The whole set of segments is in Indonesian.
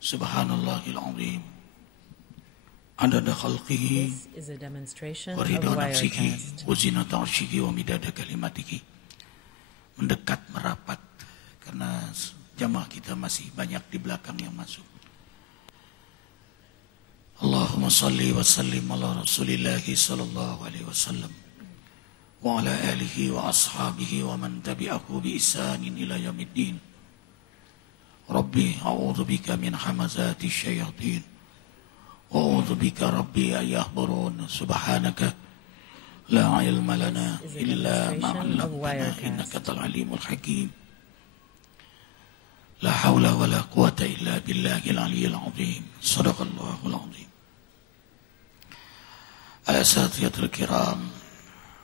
Subhanallahil azim. Adada khalqihi wa ridha nafsihi wa zinata arsyihi wa midada kalimatihi. Mendekat merapat karena jamaah kita masih banyak di belakang yang masuk. Allahumma salli wa sallim ala Rasulillahi sallallahu alaihi wasallam wa ala alihi wa ashabihi wa man tabi'ahu bi ihsanin ila yaumiddin. Rabbi a'udzu bika min hamazati syayatin wa a'udzu bika rabbi an yahdurun. Subhanaka la ilma lana illa ma 'allamtana innaka antal alimul hakim. La haula wa la quwata illa billahil aliyyil azim. Shadaqallahul azim. Al-Asatiyatul Kiram,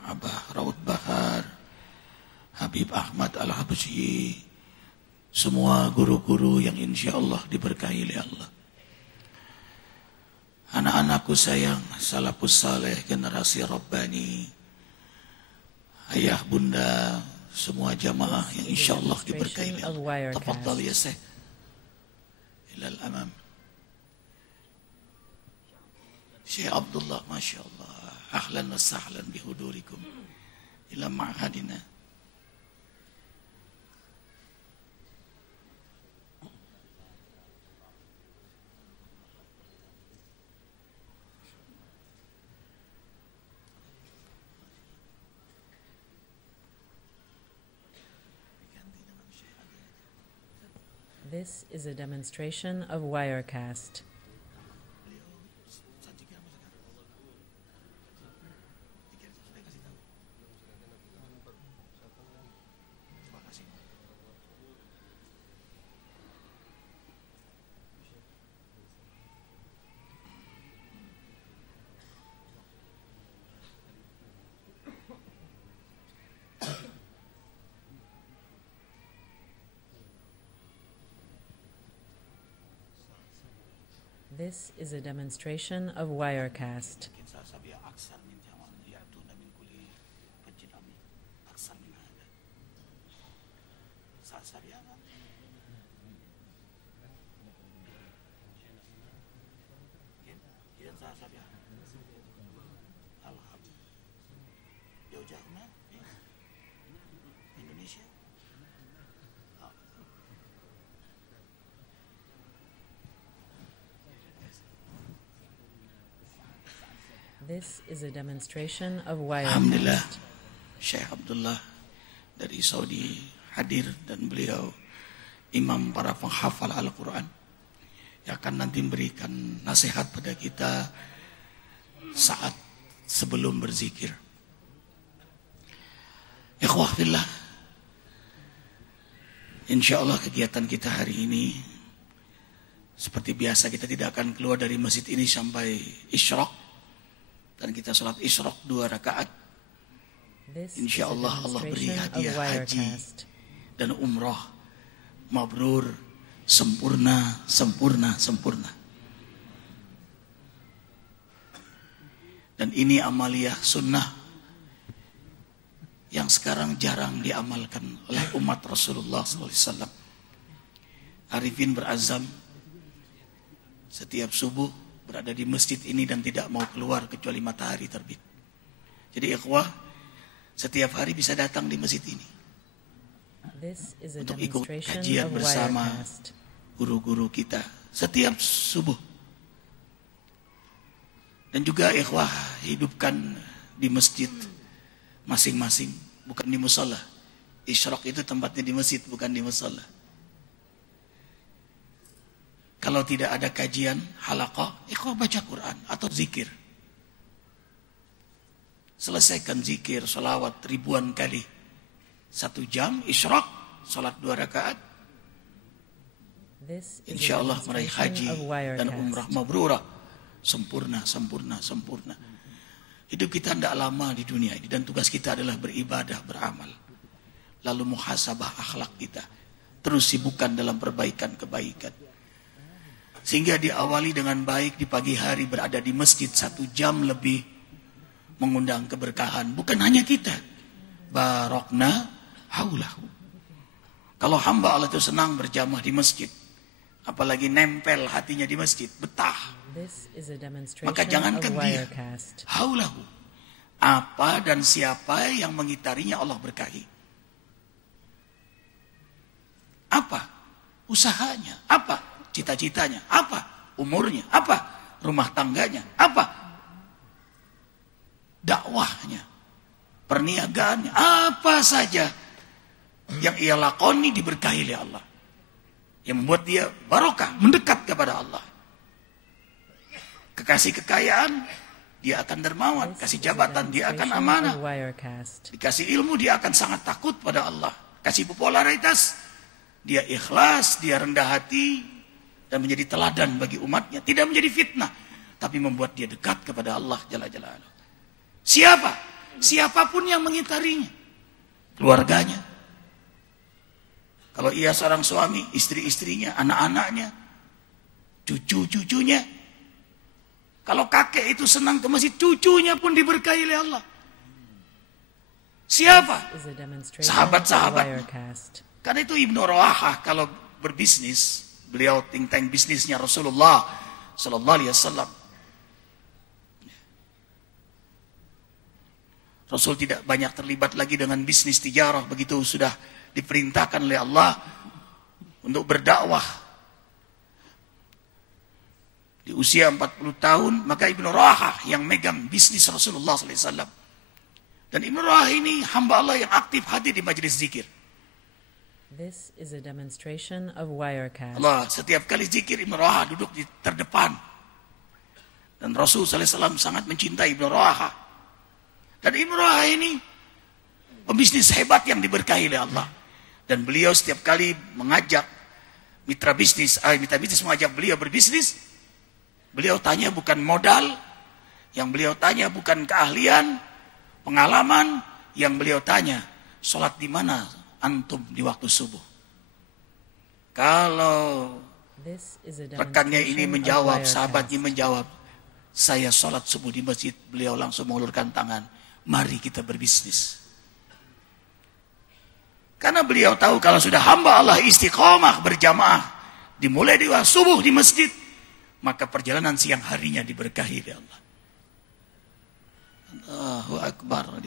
Abah Raud Bahar, Habib Ahmad Al-Habsyi, semua guru-guru yang insya Allah diberkahi oleh Allah. Anak-anakku sayang, salafus saleh, generasi Rabbani, ayah bunda, semua jamaah yang insya Allah diberkahi oleh Allah. Tafadhal ya Syekh. Ilal amam. Syekh Abdullah, Masya Allah. Ahlan wa sahlan bihudurikum ila ma'hadina. This is a demonstration of Wirecast. This is a demonstration of Wirecast. This is a demonstration of Wirecast. Alhamdulillah, Syekh Abdullah dari Saudi hadir dan beliau imam para penghafal Al-Quran yang akan nanti memberikan nasihat pada kita saat sebelum berzikir. Ikhwah fillah, insya Allah kegiatan kita hari ini seperti biasa, kita tidak akan keluar dari masjid ini sampai isyraq. Dan kita sholat isyraq 2 rakaat. Insya Allah Allah beri hadiah haji dan umrah mabrur, sempurna, sempurna, sempurna. Dan ini amaliyah sunnah yang sekarang jarang diamalkan oleh umat Rasulullah SAW. Arifin berazam setiap subuh berada di masjid ini dan tidak mau keluar kecuali matahari terbit. Jadi ikhwah, setiap hari bisa datang di masjid ini untuk ikut kajian bersama guru-guru kita setiap subuh. Dan juga ikhwah, hidupkan di masjid masing-masing, bukan di musala. Isyraq itu tempatnya di masjid, bukan di musala. Kalau tidak ada kajian, halaqah, ikhwah baca Quran atau zikir. Selesaikan zikir, salawat ribuan kali. 1 jam, isyraq, salat 2 rakaat. Insya Allah meraih haji dan umrah mabrurah. Sempurna, sempurna, sempurna. Hidup kita tidak lama di dunia ini dan tugas kita adalah beribadah, beramal. Lalu muhasabah akhlak kita. Terus sibukkan dalam perbaikan kebaikan. Sehingga diawali dengan baik di pagi hari berada di masjid 1 jam lebih mengundang keberkahan. Bukan hanya kita. Barokna haulahu. Kalau hamba Allah itu senang berjamaah di masjid, apalagi nempel hatinya di masjid, betah. This is a Maka demonstration jangankan of dia, Wirecast. haulahu, apa dan siapa yang mengitarinya Allah berkahi. Apa usahanya, apa cita-citanya, apa umurnya, apa rumah tangganya, apa dakwahnya, perniagaannya, apa saja yang ia lakoni diberkahi oleh Allah, yang membuat dia barokah, mendekat kepada Allah. Kekasih kekayaan, dia akan dermawan. Kasih jabatan, dia akan amanah. Dikasih ilmu, dia akan sangat takut pada Allah. Kasih popularitas, dia ikhlas, dia rendah hati, dan menjadi teladan bagi umatnya. Tidak menjadi fitnah, tapi membuat dia dekat kepada Allah Jalla Jalaluhu. Siapa? Siapapun yang mengitarinya. Keluarganya. Kalau ia seorang suami, istri-istrinya, anak-anaknya, cucu-cucunya. Kalau kakek itu senang ke masjid, cucunya pun diberkahi oleh Allah. Siapa? Sahabat-sahabat. Karena itu Ibnu Rawahah kalau berbisnis, beliau think tank bisnisnya Rasulullah Sallallahu Alaihi Wasallam. Rasul tidak banyak terlibat lagi dengan bisnis tijarah, begitu sudah diperintahkan oleh Allah untuk berdakwah. Di usia 40 tahun, maka Ibnu Rawahah yang megang bisnis Rasulullah SAW. Dan Ibnu Rawahah ini hamba Allah yang aktif hadir di majelis zikir. This is a demonstration of Wirecast. Allah, setiap kali zikir Ibnu Rawahah duduk di terdepan. Dan Rasul SAW sangat mencintai Ibnu Rawahah. Dan Ibnu Rawahah ini pembisnis hebat yang diberkahi oleh Allah. Dan beliau setiap kali mengajak mitra bisnis mengajak beliau berbisnis. Beliau tanya bukan modal, yang beliau tanya bukan keahlian, pengalaman, yang beliau tanya, sholat di mana antum di waktu subuh? Kalau rekannya ini menjawab, sahabatnya menjawab, saya sholat subuh di masjid, beliau langsung mengulurkan tangan, mari kita berbisnis. Karena beliau tahu kalau sudah hamba Allah istiqomah berjamaah, dimulai di waktu subuh di masjid, maka perjalanan siang harinya diberkahi oleh Allah. Allahu Akbar.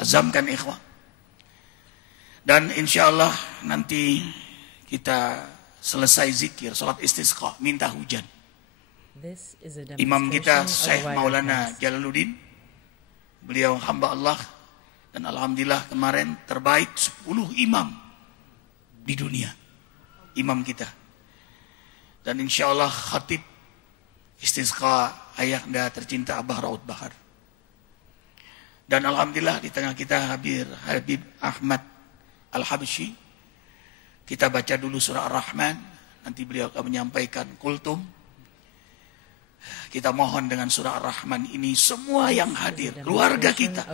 Azamkan ikhwah. Dan insya Allah nanti kita selesai zikir, salat istisqa, minta hujan. Imam kita Syekh Maulana Jalaluddin, beliau hamba Allah, dan alhamdulillah kemarin terbaik 10 imam di dunia, imam kita. Dan insya Allah khatib istisqa ayahanda tercinta Abah Raud Bahar. Dan alhamdulillah di tengah kita Habib Ahmad Al-Habsyi. Kita baca dulu surah Ar-Rahman, nanti beliau akan menyampaikan kultum. Kita mohon dengan surah Ar-Rahman ini semua yang hadir, keluarga kita,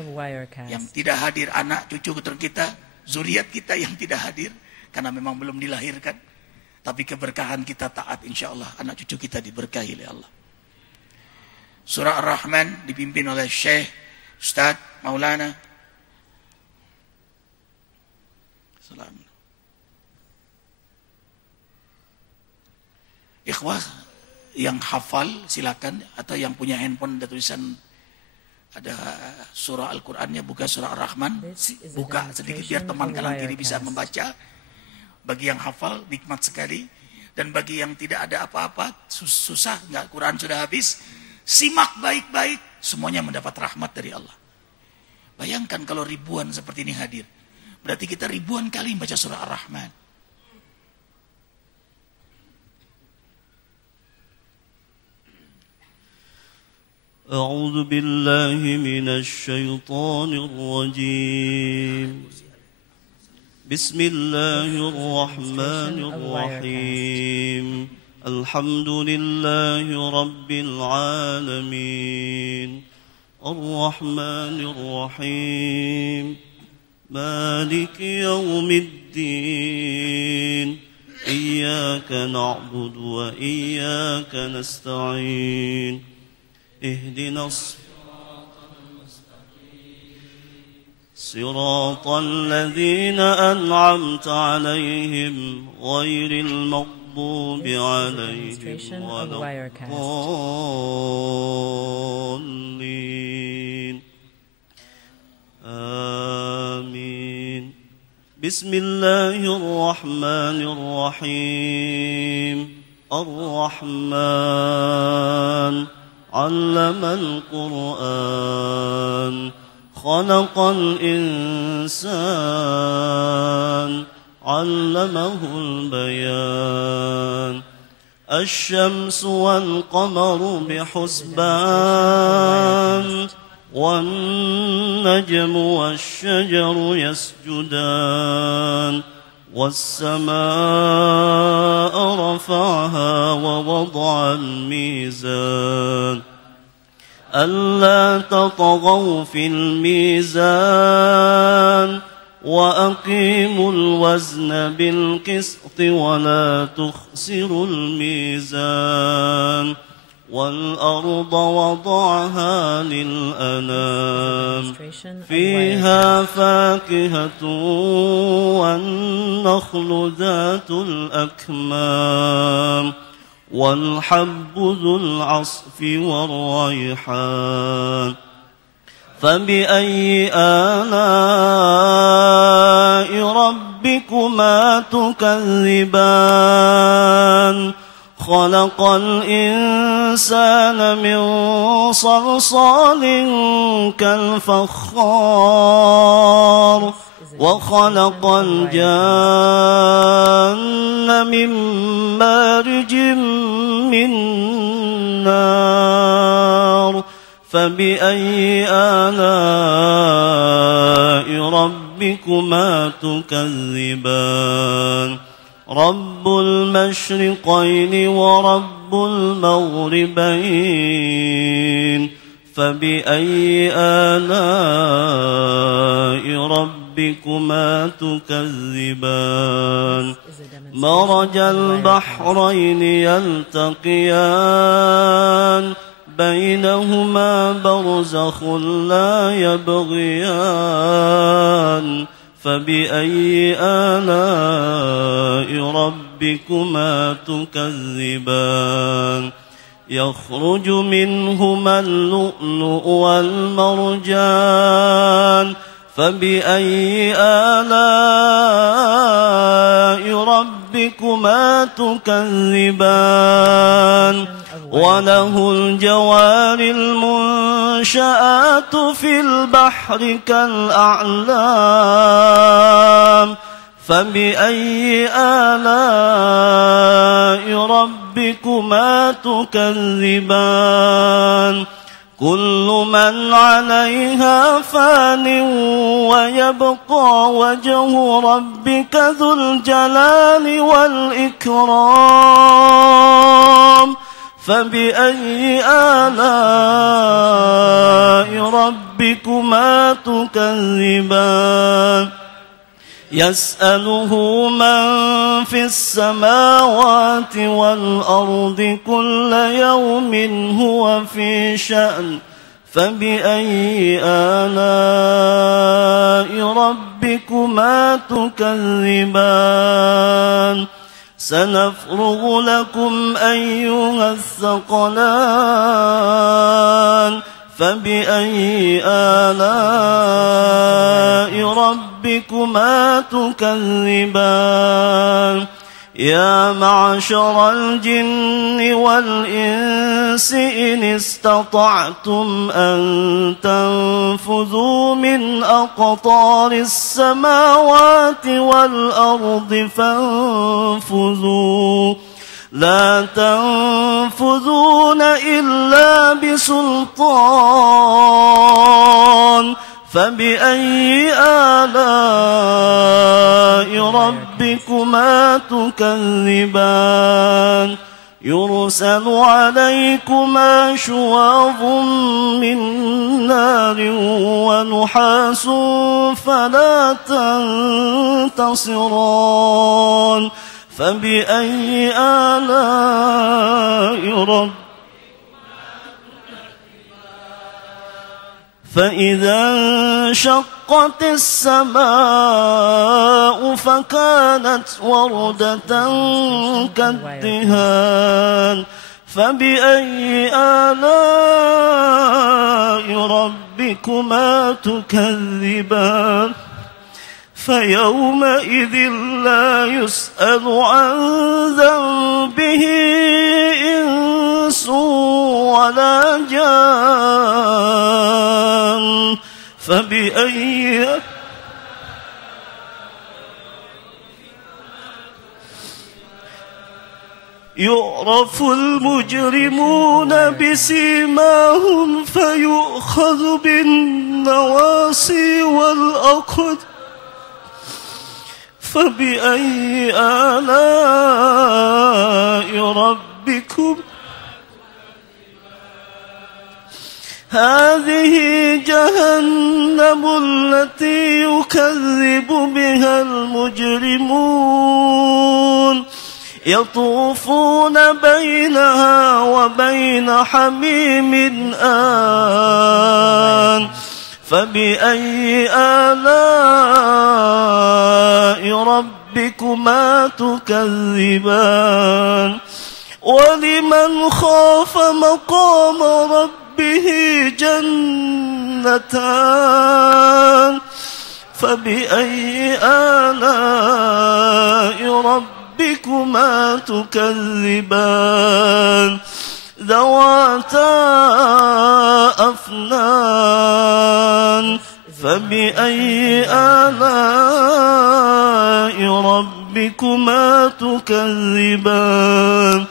yang tidak hadir, anak cucu kita, zuriat kita yang tidak hadir karena memang belum dilahirkan. Tapi keberkahan kita taat, insya Allah anak cucu kita diberkahi oleh Allah. Surah Ar-Rahman dipimpin oleh Syekh Ustaz Maulana. Salam. Ikhwah yang hafal silakan, atau yang punya handphone ada tulisan, ada surah Al-Qur'annya, buka surah Ar-Rahman, buka sedikit biar teman kanan kiri bisa membaca. Bagi yang hafal nikmat sekali, dan bagi yang tidak ada apa-apa susah, nggak, Quran sudah habis, simak baik-baik, semuanya mendapat rahmat dari Allah. Bayangkan kalau ribuan seperti ini hadir, berarti kita ribuan kali membaca surah Ar-Rahman. A'udzu billahi minasy syaithanir rajim. بسم الله الرحمن الرحيم الحمد لله رب العالمين الرحمن الرحيم مالك يوم الدين إياك نعبد وإياك نستعين اهدنا صراط الذين أنعمت عليهم غير المغضوب المغضوب عليهم ولا الضالين آمين. بسم الله الرحمن الرحيم. الرحمن علم القرآن خلق الإنسان علمه البيان. الشمس والقمر بحسبان والنجم والشجر يسجدان. والسماء رفعها ووضع الميزان ألا تطغوا في الميزان وأقيموا الوزن بالقسط ولا تخسروا الميزان. والأرض وضعها للأنام فيها فاكهة والنخل ذات الأكمام والحب ذو العصف والريحان. فبأي آلاء ربكما تكذبان. خلق الإنسان من صلصال كالفخار وخلق الجان من مارج من نار. فبأي آلاء ربكما تكذبان. رب المشرقين ورب المغربين. فبأي آلاء ربكما تكذبان. مرج البحرين يلتقيان بينهما برزخ لا يبغيان. فبأي آلاء ربكما تكذبان. يخرج منهما اللؤلؤ والمرجان. فبأي آلاء ربكما تكذبان. وله الجوار المنشآت في البحر كالأعلام. فبأي آلاء ربكما تكذبان. كل من عليها فان ويبقى وجه ربك ذو الجلال والإكرام. فبأي آلاء ربكما تكذبان. يسأله من في السماوات والأرض كل يوم هو في شأن. فبأي آلاء ربكما تكذبان. سنفرغ لكم أيها الثقلان. فبأي آلاء ربكما تكذبان. يا معشر الجن والإنس إن استطعتم أن تنفذوا من أقطار السماوات والأرض فانفذوا لا تنفذون إلا بسلطان. فبأي آلاء ربكما تكذبان. يرسل عليكما شواظ من نار ونحاس فلا تنتصران. فبأي آلاء فإذا انشقت السماء فكانت وردة كالدهان فبأي آلاء ربكما تكذبان فيومئذ لا يسأل عن ذنبه إنس ولا جان فبأي يعرف المجرمون بسيماهم فيؤخذ بالنواصي والأقدام فبأي آلاء ربكم هذه جهنم التي يكذب بها المجرمون يطوفون بينها وبين حميم آن فبأي آلاء ربكما تكذبان ولمن خاف مقام ربه جنتان فبأي آلاء ربكما تكذبان ذواتا أفنان فبأي آلاء ربكما تكذبان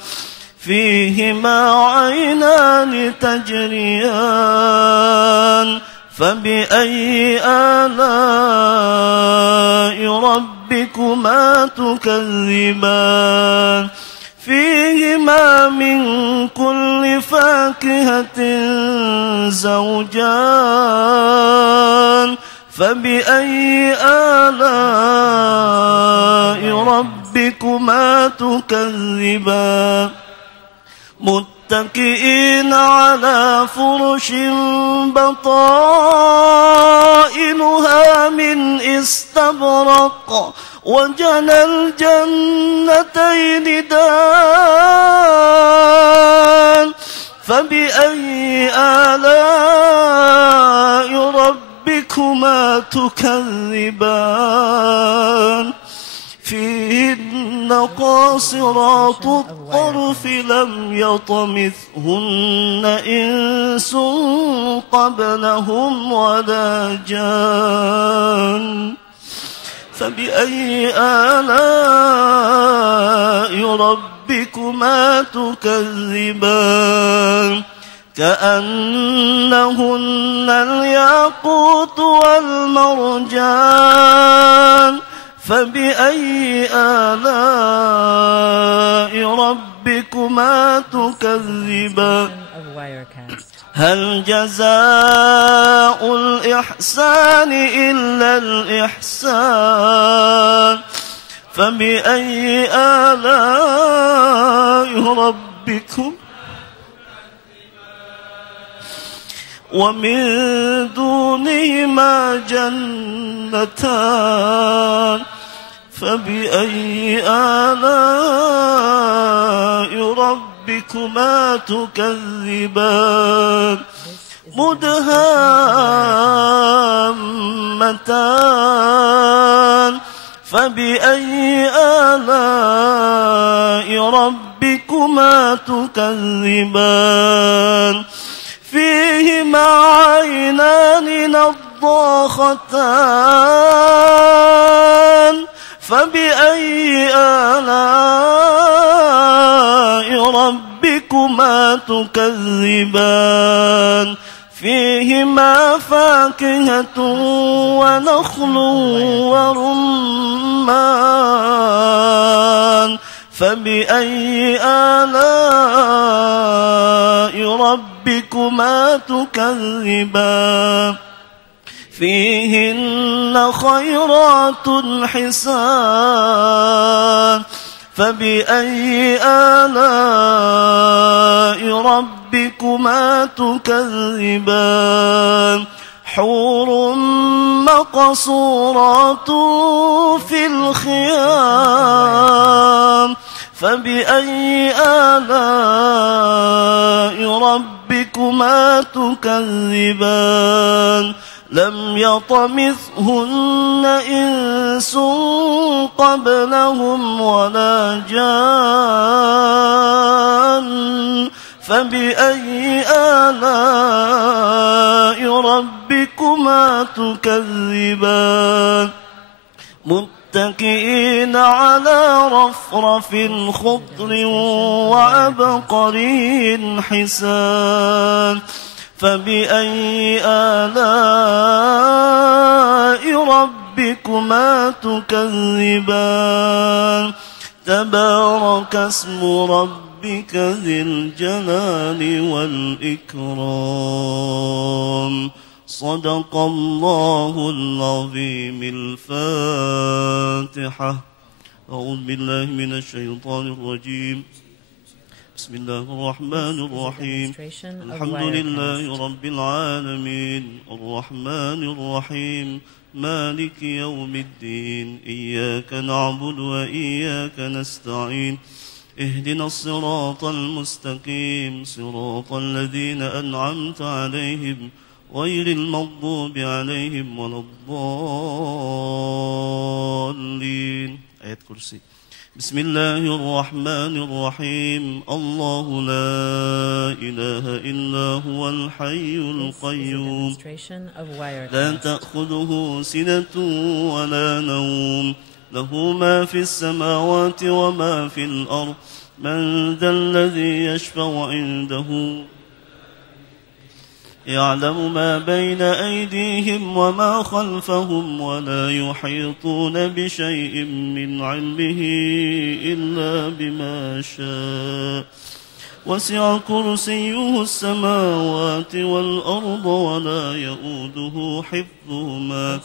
فيهما عينان تجريان فبأي آلاء ربكما تكذبان فيهما من كل فاكهة زوجان فبأي آلاء ربكما تكذبان متكئين على فرش بطائنها من استبرق وجنى الجنتين دان فبأي آلاء ربكما تكذبان فيهن قاصرات الطرف لم يطمثهن إنس قبلهم ولا جان فبأي آلاء ربكما تكذبان كأنهن الياقوت والمرجان فبأي آلاء ربكما تكذبان هل جزاء الإحسان إلا الإحسان فبأي آلاء ربكم ومن دونهما جنتان فبأي آلاء ربكما تكذبان مدهامتان فبأي آلاء ربكما تكذبان فيهما عينان نضاختان فبأي آلاء ربكما تكذبان فيهما فاكهة ونخل ورمان فبأي آلاء ربكما تكذبان فيهن خيرات حسان فبأي آلاء ربكما تكذبان حور مقصورات في الخيام فبأي آلاء ربكما تكذبان لم يطمثهن إنس قبلهم ولا جان فبأي آلاء ربكما تكذبان متكئين على رفرف خضر وعبقري حسان فبأي آلاء ربكما تكذبان تبارك اسم ربك ذي الجلال والإكرام صدق الله العظيم. الفاتحة. أعوذ بالله من الشيطان الرجيم. بسم الله الرحمن الرحيم. الحمد لله رب العالمين الرحمن الرحيم مالك يوم الدين إياك نعبد وإياك نستعين اهدنا الصراط المستقيم صراط الذين أنعمت عليهم غير المغضوب عليهم ولا الضالين. آية كرسي. بسم الله الرحمن الرحيم الله لا إله إلا هو الحي القيوم لا تأخذه سنة ولا نوم له ما في السماوات وما في الأرض من ذا الذي يشفع عنده يعلم ما بين أيديهم وما خلفهم ولا يحيطون بشيء من علمه إلا بما شاء وسع كرسيه السماوات والأرض ولا يؤوده حفظهما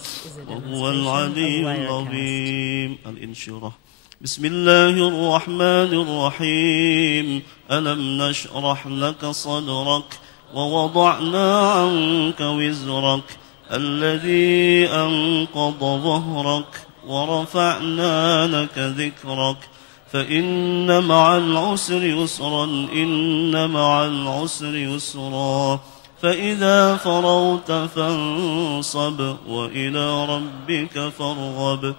وهو العلي العظيم. الانشراح. بسم الله الرحمن الرحيم ألم نشرح لك صدرك ووضعنا عنك وزرك الذي أنقض ظهرك ورفعنا لك ذكرك فإن مع العسر يسرا إن مع العسر يسرا فإذا فرغت فانصب وإلى ربك فارغب.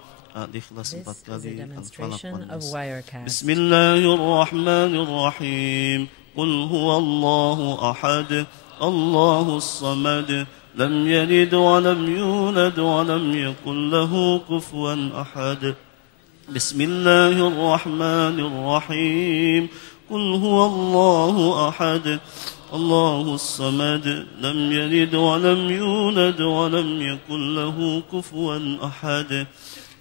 بسم الله الرحمن الرحيم قل هو الله أحد الله الصمد لم يلد ولم يولد ولم يكن له كفوا أحد. بسم الله الرحمن الرحيم قل هو الله أحد الله الصمد لم يلد ولم يولد ولم يكن له كفوا أحد.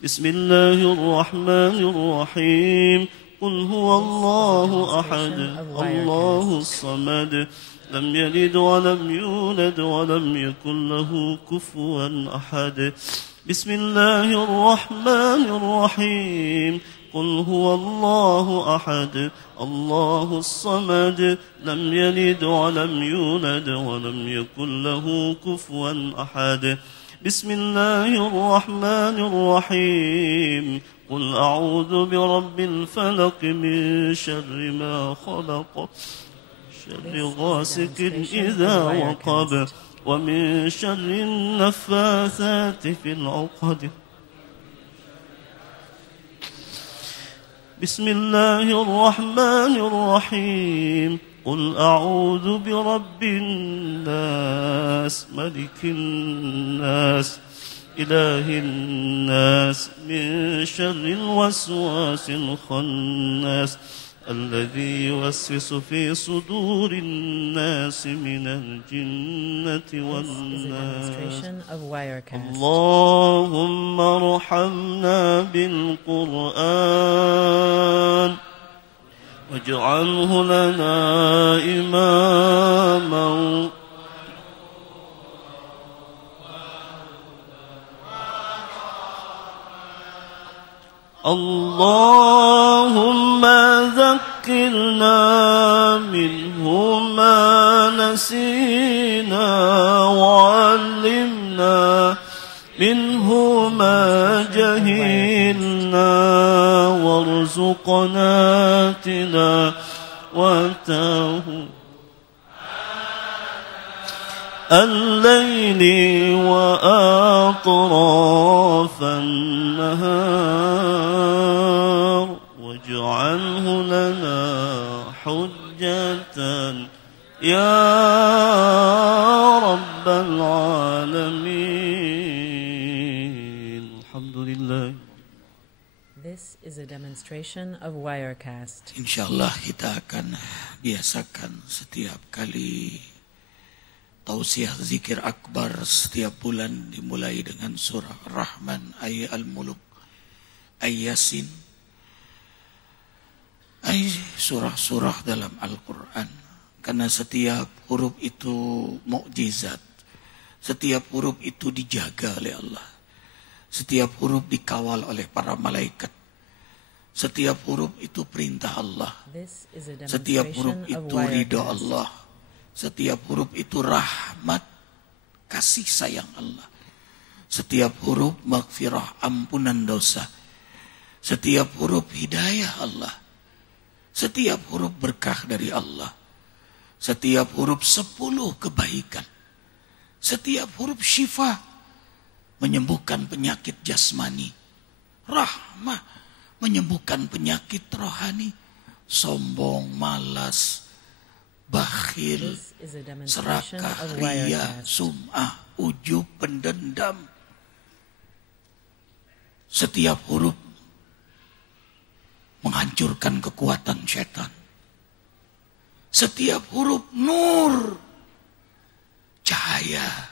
بسم الله الرحمن الرحيم قل هو الله أحد الله الصمد لم يلد ولم يولد ولم يكن له كفوا أحد. بسم الله الرحمن الرحيم قل هو الله أحد الله الصمد لم يلد ولم يولد ولم يكن له كفوا أحد. بسم الله الرحمن الرحيم قل أعوذ برب الفلق من شر ما خلق شر غاسق إذا وقب ومن شر النفاثات في العقد. بسم الله الرحمن الرحيم قل أعوذ برب الناس ملك الناس إله الناس من شر الوسواس الخناس الذي يوسوس في صدور الناس من الجنة والناس. اللهم ارحمنا بالقرآن واجعله لنا إماما اللهم ذكرنا منه ما نسينا وعلمنا وارزقنا تلاوته الليل وأطراف النهار واجعله لنا حجة يا رب العالمين. الحمد لله. This is a demonstration of Wirecast. Insyaallah kita akan biasakan setiap kali tausiah zikir akbar setiap bulan dimulai dengan surah Rahman, ayat Al-Muluk, ayat Yasin, ayat surah-surah dalam Al-Quran. Karena setiap huruf itu mukjizat, setiap huruf itu dijaga oleh Allah, setiap huruf dikawal oleh para malaikat, setiap huruf itu perintah Allah, setiap huruf itu ridha Allah, setiap huruf itu rahmat kasih sayang Allah, setiap huruf maghfirah ampunan dosa, setiap huruf hidayah Allah, setiap huruf berkah dari Allah, setiap huruf 10 kebaikan, setiap huruf syifa menyembuhkan penyakit jasmani, rahmah menyembuhkan penyakit rohani, sombong, malas, bakhil, serakah, ria, sum'ah, ujub, pendendam. Setiap huruf menghancurkan kekuatan setan. Setiap huruf nur, cahaya.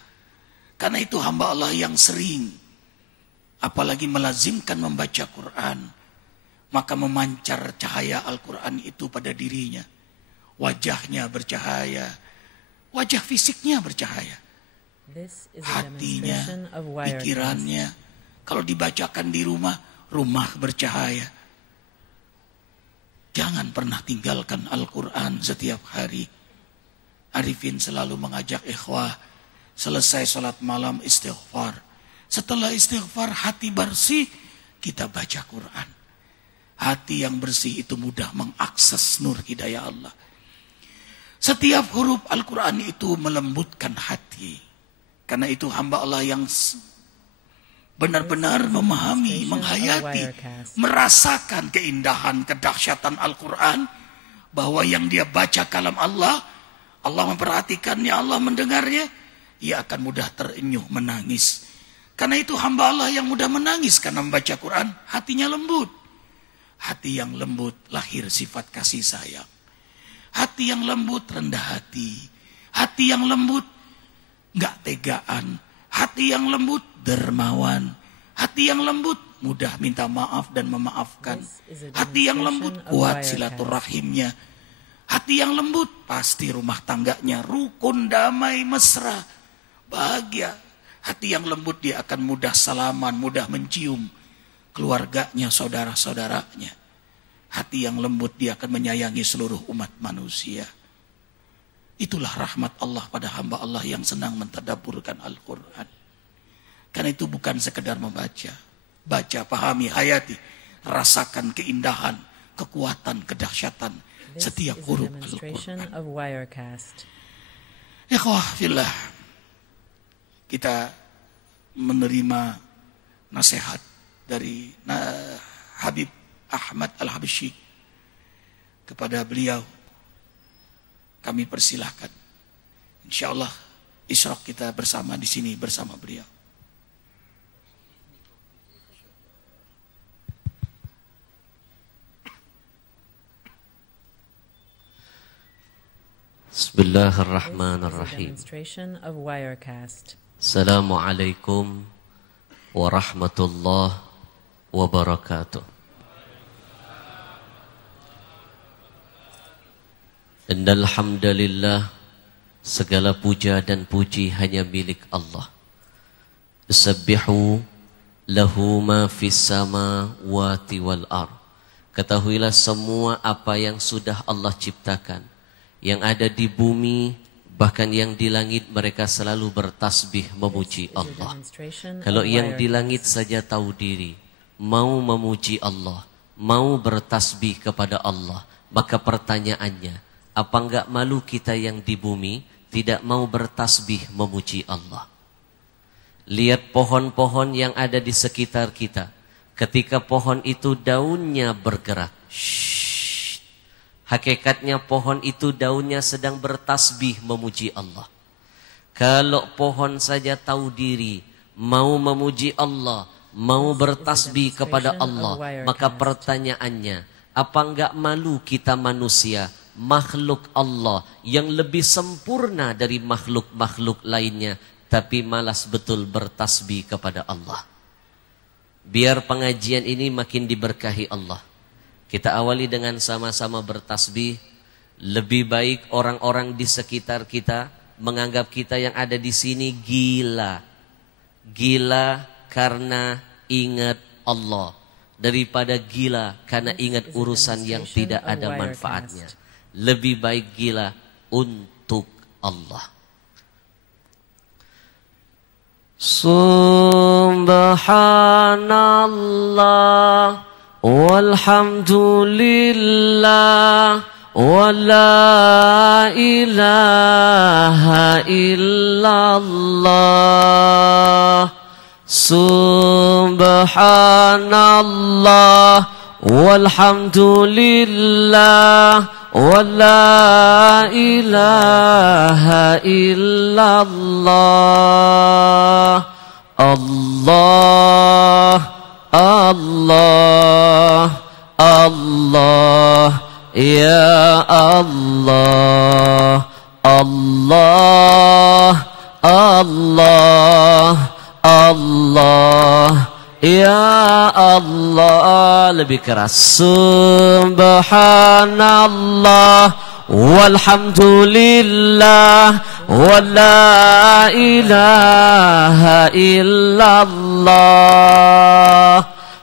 Karena itu hamba Allah yang sering, apalagi melazimkan membaca Quran, maka memancar cahaya Al-Quran itu pada dirinya. Wajahnya bercahaya, wajah fisiknya bercahaya, hatinya, pikirannya, kalau dibacakan di rumah, rumah bercahaya. Jangan pernah tinggalkan Al-Quran setiap hari. Arifin selalu mengajak ikhwah, selesai sholat malam istighfar. Setelah istighfar hati bersih, kita baca Quran. Hati yang bersih itu mudah mengakses nur hidayah Allah. Setiap huruf Al-Quran itu melembutkan hati. Karena itu hamba Allah yang benar-benar memahami, menghayati, merasakan keindahan, kedahsyatan Al-Quran. Bahwa yang dia baca kalam Allah, Allah memperhatikannya, Allah mendengarnya, ia akan mudah terenyuh menangis. Karena itu hamba Allah yang mudah menangis karena membaca Quran, hatinya lembut. Hati yang lembut lahir sifat kasih sayang. Hati yang lembut rendah hati. Hati yang lembut gak tegaan. Hati yang lembut dermawan. Hati yang lembut mudah minta maaf dan memaafkan. Hati yang lembut kuat silaturahimnya. Hati yang lembut pasti rumah tangganya rukun, damai, mesra, bahagia. Hati yang lembut dia akan mudah salaman, mudah mencium keluarganya, saudara-saudaranya. Hati yang lembut dia akan menyayangi seluruh umat manusia. Itulah rahmat Allah pada hamba Allah yang senang mentadabburkan Al-Quran. Karena itu bukan sekedar membaca. Baca, pahami, hayati. Rasakan keindahan, kekuatan, kedahsyatan setiap huruf Al-Quran. Ikhwah fillah, kita menerima nasihat dari Habib Ahmad Al-Habsyi. Kepada beliau kami persilahkan. InsyaAllah isyraq kita bersama di sini bersama beliau. Bismillahirrahmanirrahim. Assalamualaikum warahmatullahi wabarakatuh. Innal hamdalillah, segala puja dan puji hanya milik Allah. Sabbihu lahu ma fis samawati wal ard. Ketahuilah semua apa yang sudah Allah ciptakan, yang ada di bumi, bahkan yang di langit, mereka selalu bertasbih memuji Allah. Kalau yang di langit saja tahu diri, mau memuji Allah, mau bertasbih kepada Allah. Maka pertanyaannya, apa enggak malu kita yang di bumi tidak mau bertasbih memuji Allah? Lihat pohon-pohon yang ada di sekitar kita. Ketika pohon itu daunnya bergerak, hakikatnya pohon itu daunnya sedang bertasbih memuji Allah. Kalau pohon saja tahu diri, mau memuji Allah, mau bertasbih kepada Allah, maka pertanyaannya, apa enggak malu kita manusia, makhluk Allah yang lebih sempurna dari makhluk-makhluk lainnya, tapi malas betul bertasbih kepada Allah. Biar pengajian ini makin diberkahi Allah. Kita awali dengan sama-sama bertasbih. Lebih baik orang-orang di sekitar kita menganggap kita yang ada di sini gila. Gila karena ingat Allah. Daripada gila karena ingat urusan yang tidak ada manfaatnya. Lebih baik gila untuk Allah. Subhanallah walhamdulillah wa la ilaha illallah. Subhanallah walhamdulillah wa la ilaha illallah. Allah, Allah, Allah, ya Allah, Allah, Allah, Allah, ya Allah. Lebih keras. Subhanallah walhamdulillah wa la ilaha illallah.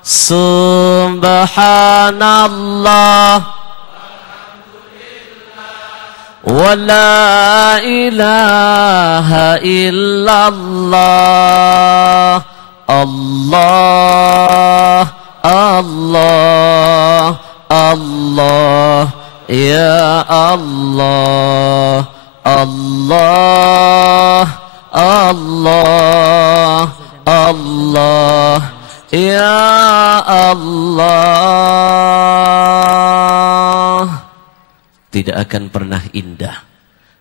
Subhanallah wa la ilaha illallah. Allah, Allah, Allah, ya Allah, Allah, Allah, Allah, ya Allah. Tidak akan pernah indah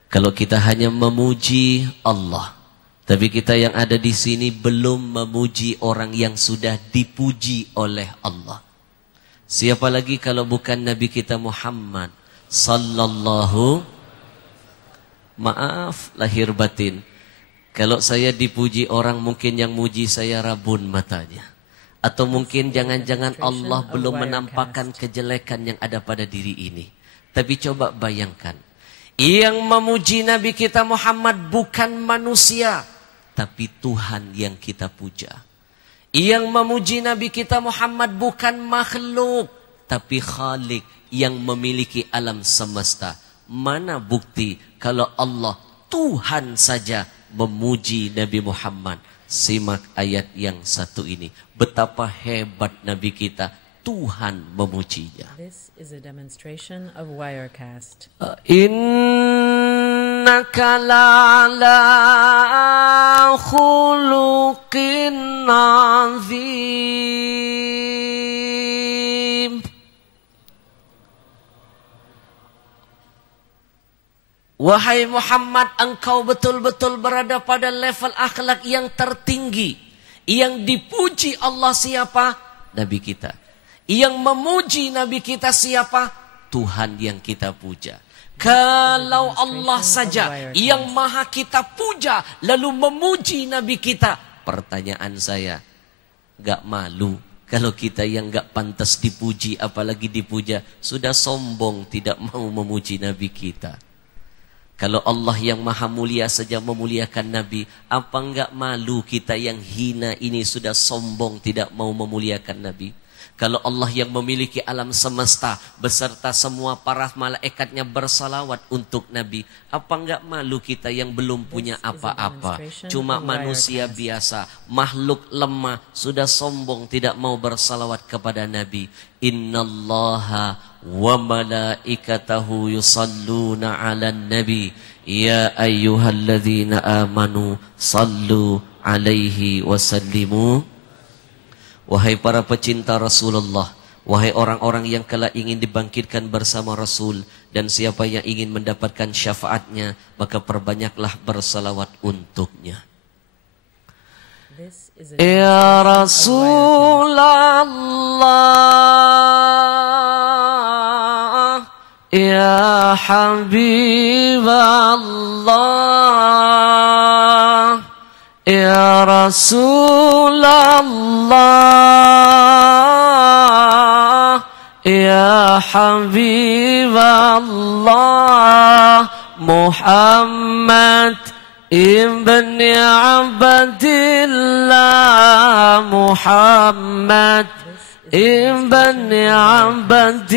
kalau kita hanya memuji Allah, tapi kita yang ada di sini belum memuji orang yang sudah dipuji oleh Allah. Siapa lagi kalau bukan Nabi kita Muhammad sallallahu, maaf lahir batin, kalau saya dipuji orang mungkin yang muji saya rabun matanya, atau mungkin jangan-jangan Allah belum menampakkan kejelekan yang ada pada diri ini. Tapi coba bayangkan, yang memuji Nabi kita Muhammad bukan manusia, tapi Tuhan yang kita puja. Yang memuji Nabi kita Muhammad bukan makhluk, tapi Khalik yang memiliki alam semesta. Mana bukti kalau Allah Tuhan saja memuji Nabi Muhammad? Simak ayat yang satu ini. Betapa hebat Nabi kita, Tuhan memujinya. This is a demonstration of Wirecast. Innaka la'ala khuluqin azim. Wahai Muhammad, engkau betul-betul berada pada level akhlak yang tertinggi. Yang dipuji Allah siapa? Nabi kita. Yang memuji Nabi kita siapa? Tuhan yang kita puja. Kalau Allah saja yang maha kita puja lalu memuji Nabi kita, pertanyaan saya, gak malu kalau kita yang gak pantas dipuji apalagi dipuja, sudah sombong tidak mau memuji Nabi kita. Kalau Allah yang maha mulia saja memuliakan Nabi, apa enggak malu kita yang hina ini sudah sombong tidak mau memuliakan Nabi? Kalau Allah yang memiliki alam semesta beserta semua para malaikatnya bersalawat untuk Nabi, apa enggak malu kita yang belum punya apa-apa? Cuma manusia biasa, makhluk lemah, sudah sombong tidak mau bersalawat kepada Nabi. Innallaha wa malaikatahu yusalluna 'alan nabi ya ayyuhalladzina amanu sallu alaihi wasallimu. Wahai para pecinta Rasulullah, wahai orang-orang yang kelak ingin dibangkitkan bersama Rasul, dan siapa yang ingin mendapatkan syafaatnya, maka perbanyaklah bersalawat untuknya. Ya Rasulullah, ya Habiballah, ya Rasulallah, ya Habiballah, Muhammad ibn Abdillah, Muhammad ibn Abdillah,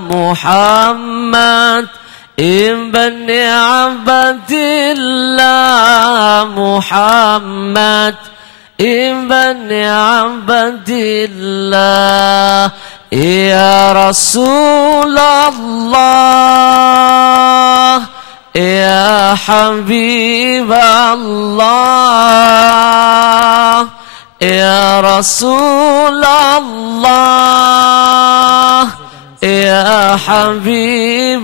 Muhammad ibn Abdillah, Muhammad ibn Abdillah, ya Rasulullah, ya Habiballah, ya Rasulullah, ya Habiballah,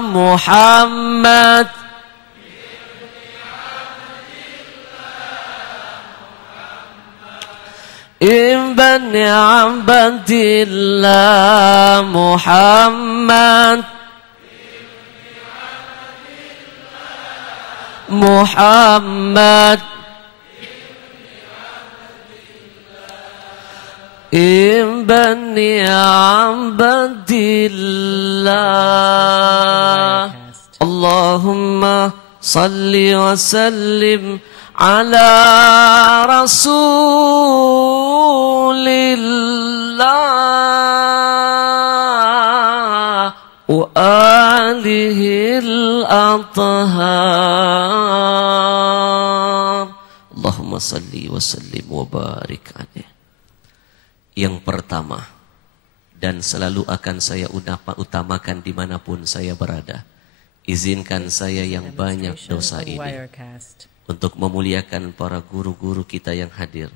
Muhammad ibn Abdillah, Muhammad Muhammad ibn Abdillah. Allahumma salli wa sallim ala Rasulillah wa alihil athhar. Allahumma salli wa sallim wa barik alaih. Yang pertama, dan selalu akan saya utamakan dimanapun saya berada, izinkan saya yang banyak dosa ini untuk memuliakan para guru-guru kita yang hadir,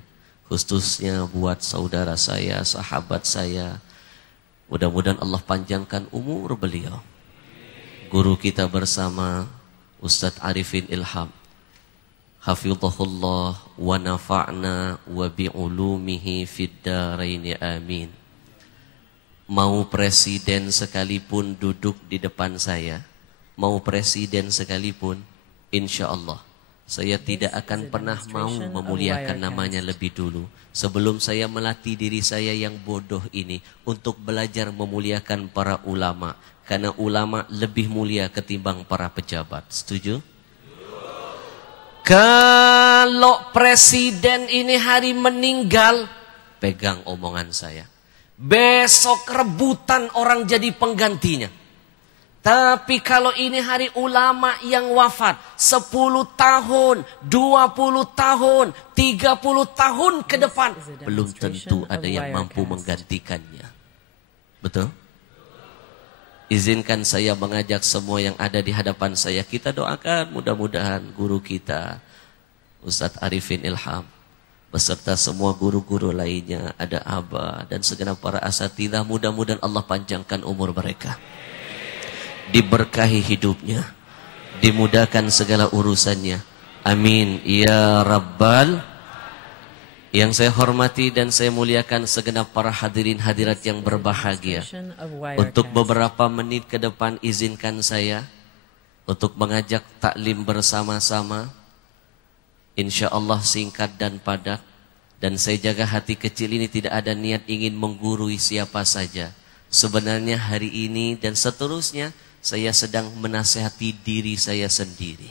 khususnya buat saudara saya, sahabat saya. Mudah-mudahan Allah panjangkan umur beliau. Guru kita bersama Ustadz Arifin Ilham, hafizahullah wa nafa'na wa bi'ulumihi fid daraini amin. Mau presiden sekalipun duduk di depan saya, mau presiden sekalipun, insya Allah saya tidak akan pernah mau memuliakan namanya lebih dulu, sebelum saya melatih diri saya yang bodoh ini untuk belajar memuliakan para ulama, karena ulama lebih mulia ketimbang para pejabat. Setuju? Kalau presiden ini hari meninggal, pegang omongan saya, besok rebutan orang jadi penggantinya. Tapi kalau ini hari ulama yang wafat 10 tahun, 20 tahun, 30 tahun ke depan, belum tentu ada yang mampu menggantikannya. Betul? Izinkan saya mengajak semua yang ada di hadapan saya, kita doakan mudah-mudahan guru kita Ustadz Arifin Ilham beserta semua guru-guru lainnya, ada Abah dan segenap para asatidzah, mudah-mudahan Allah panjangkan umur mereka, diberkahi hidupnya, dimudahkan segala urusannya. Amin ya Rabbal. Yang saya hormati dan saya muliakan segenap para hadirin hadirat yang berbahagia. Untuk beberapa menit ke depan izinkan saya untuk mengajak taklim bersama-sama. Insya Allah singkat dan padat. Dan saya jaga hati kecil ini tidak ada niat ingin menggurui siapa saja. Sebenarnya hari ini dan seterusnya saya sedang menasihati diri saya sendiri.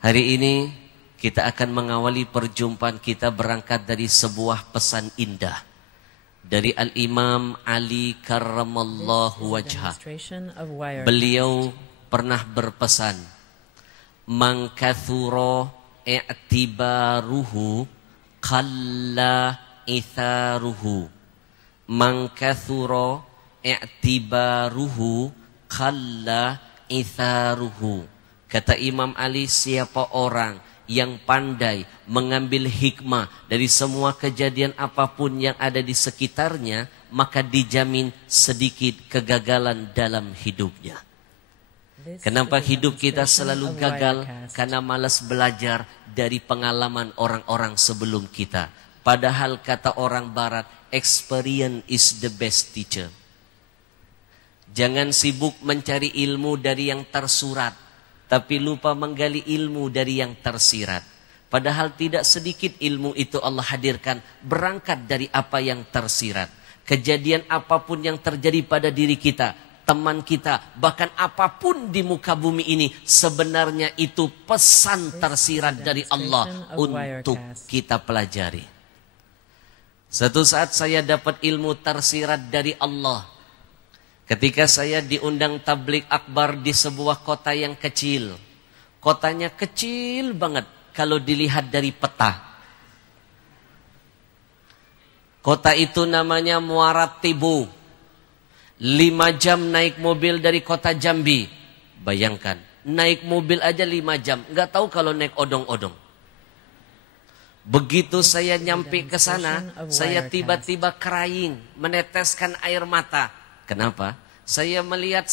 Hari ini kita akan mengawali perjumpaan kita berangkat dari sebuah pesan indah dari Al-Imam Ali karramallahu wajhah. Beliau pernah berpesan, "Man kathura i'tibaruhu qalla itharuhu." Man kathura i'tibaruhu qalla itharuhu. Kata Imam Ali, siapa orang yang pandai mengambil hikmah dari semua kejadian apapun yang ada di sekitarnya, maka dijamin sedikit kegagalan dalam hidupnya. Kenapa hidup kita selalu gagal? Karena malas belajar dari pengalaman orang-orang sebelum kita. Padahal kata orang barat, experience is the best teacher. Jangan sibuk mencari ilmu dari yang tersurat, tapi lupa menggali ilmu dari yang tersirat. Padahal tidak sedikit ilmu itu Allah hadirkan berangkat dari apa yang tersirat. Kejadian apapun yang terjadi pada diri kita, teman kita, bahkan apapun di muka bumi ini, sebenarnya itu pesan tersirat dari Allah untuk kita pelajari. Satu saat saya dapat ilmu tersirat dari Allah ketika saya diundang tablik akbar di sebuah kota yang kecil. Kotanya kecil banget kalau dilihat dari peta. Kota itu namanya Muara Tibu. 5 jam naik mobil dari kota Jambi. Bayangkan, naik mobil aja 5 jam. Nggak tahu kalau naik odong-odong. Begitu saya nyampe ke sana, saya tiba-tiba crying, meneteskan air mata. Kenapa? Saya melihat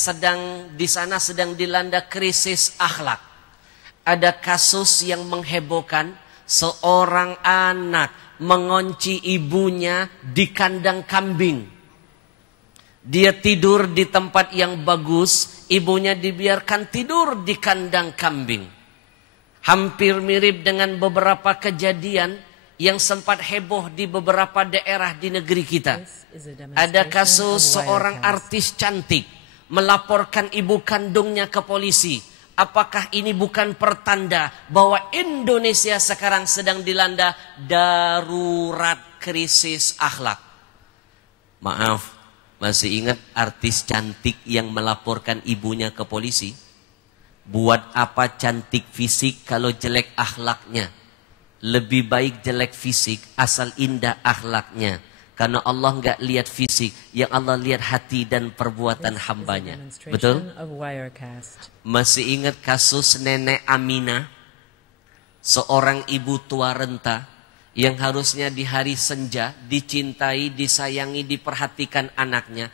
di sana sedang dilanda krisis akhlak. Ada kasus yang menghebohkan, seorang anak mengunci ibunya di kandang kambing. Dia tidur di tempat yang bagus, ibunya dibiarkan tidur di kandang kambing. Hampir mirip dengan beberapa kejadian yang sempat heboh di beberapa daerah di negeri kita. Ada kasus seorang artis cantik melaporkan ibu kandungnya ke polisi. Apakah ini bukan pertanda bahwa Indonesia sekarang sedang dilanda darurat krisis akhlak? Maaf, masih ingat artis cantik yang melaporkan ibunya ke polisi? Buat apa cantik fisik kalau jelek akhlaknya? Lebih baik jelek fisik asal indah akhlaknya. Karena Allah nggak lihat fisik, yang Allah lihat hati dan perbuatan hambanya. Betul? Masih ingat kasus nenek Aminah, seorang ibu tua renta yang harusnya di hari senja dicintai, disayangi, diperhatikan anaknya.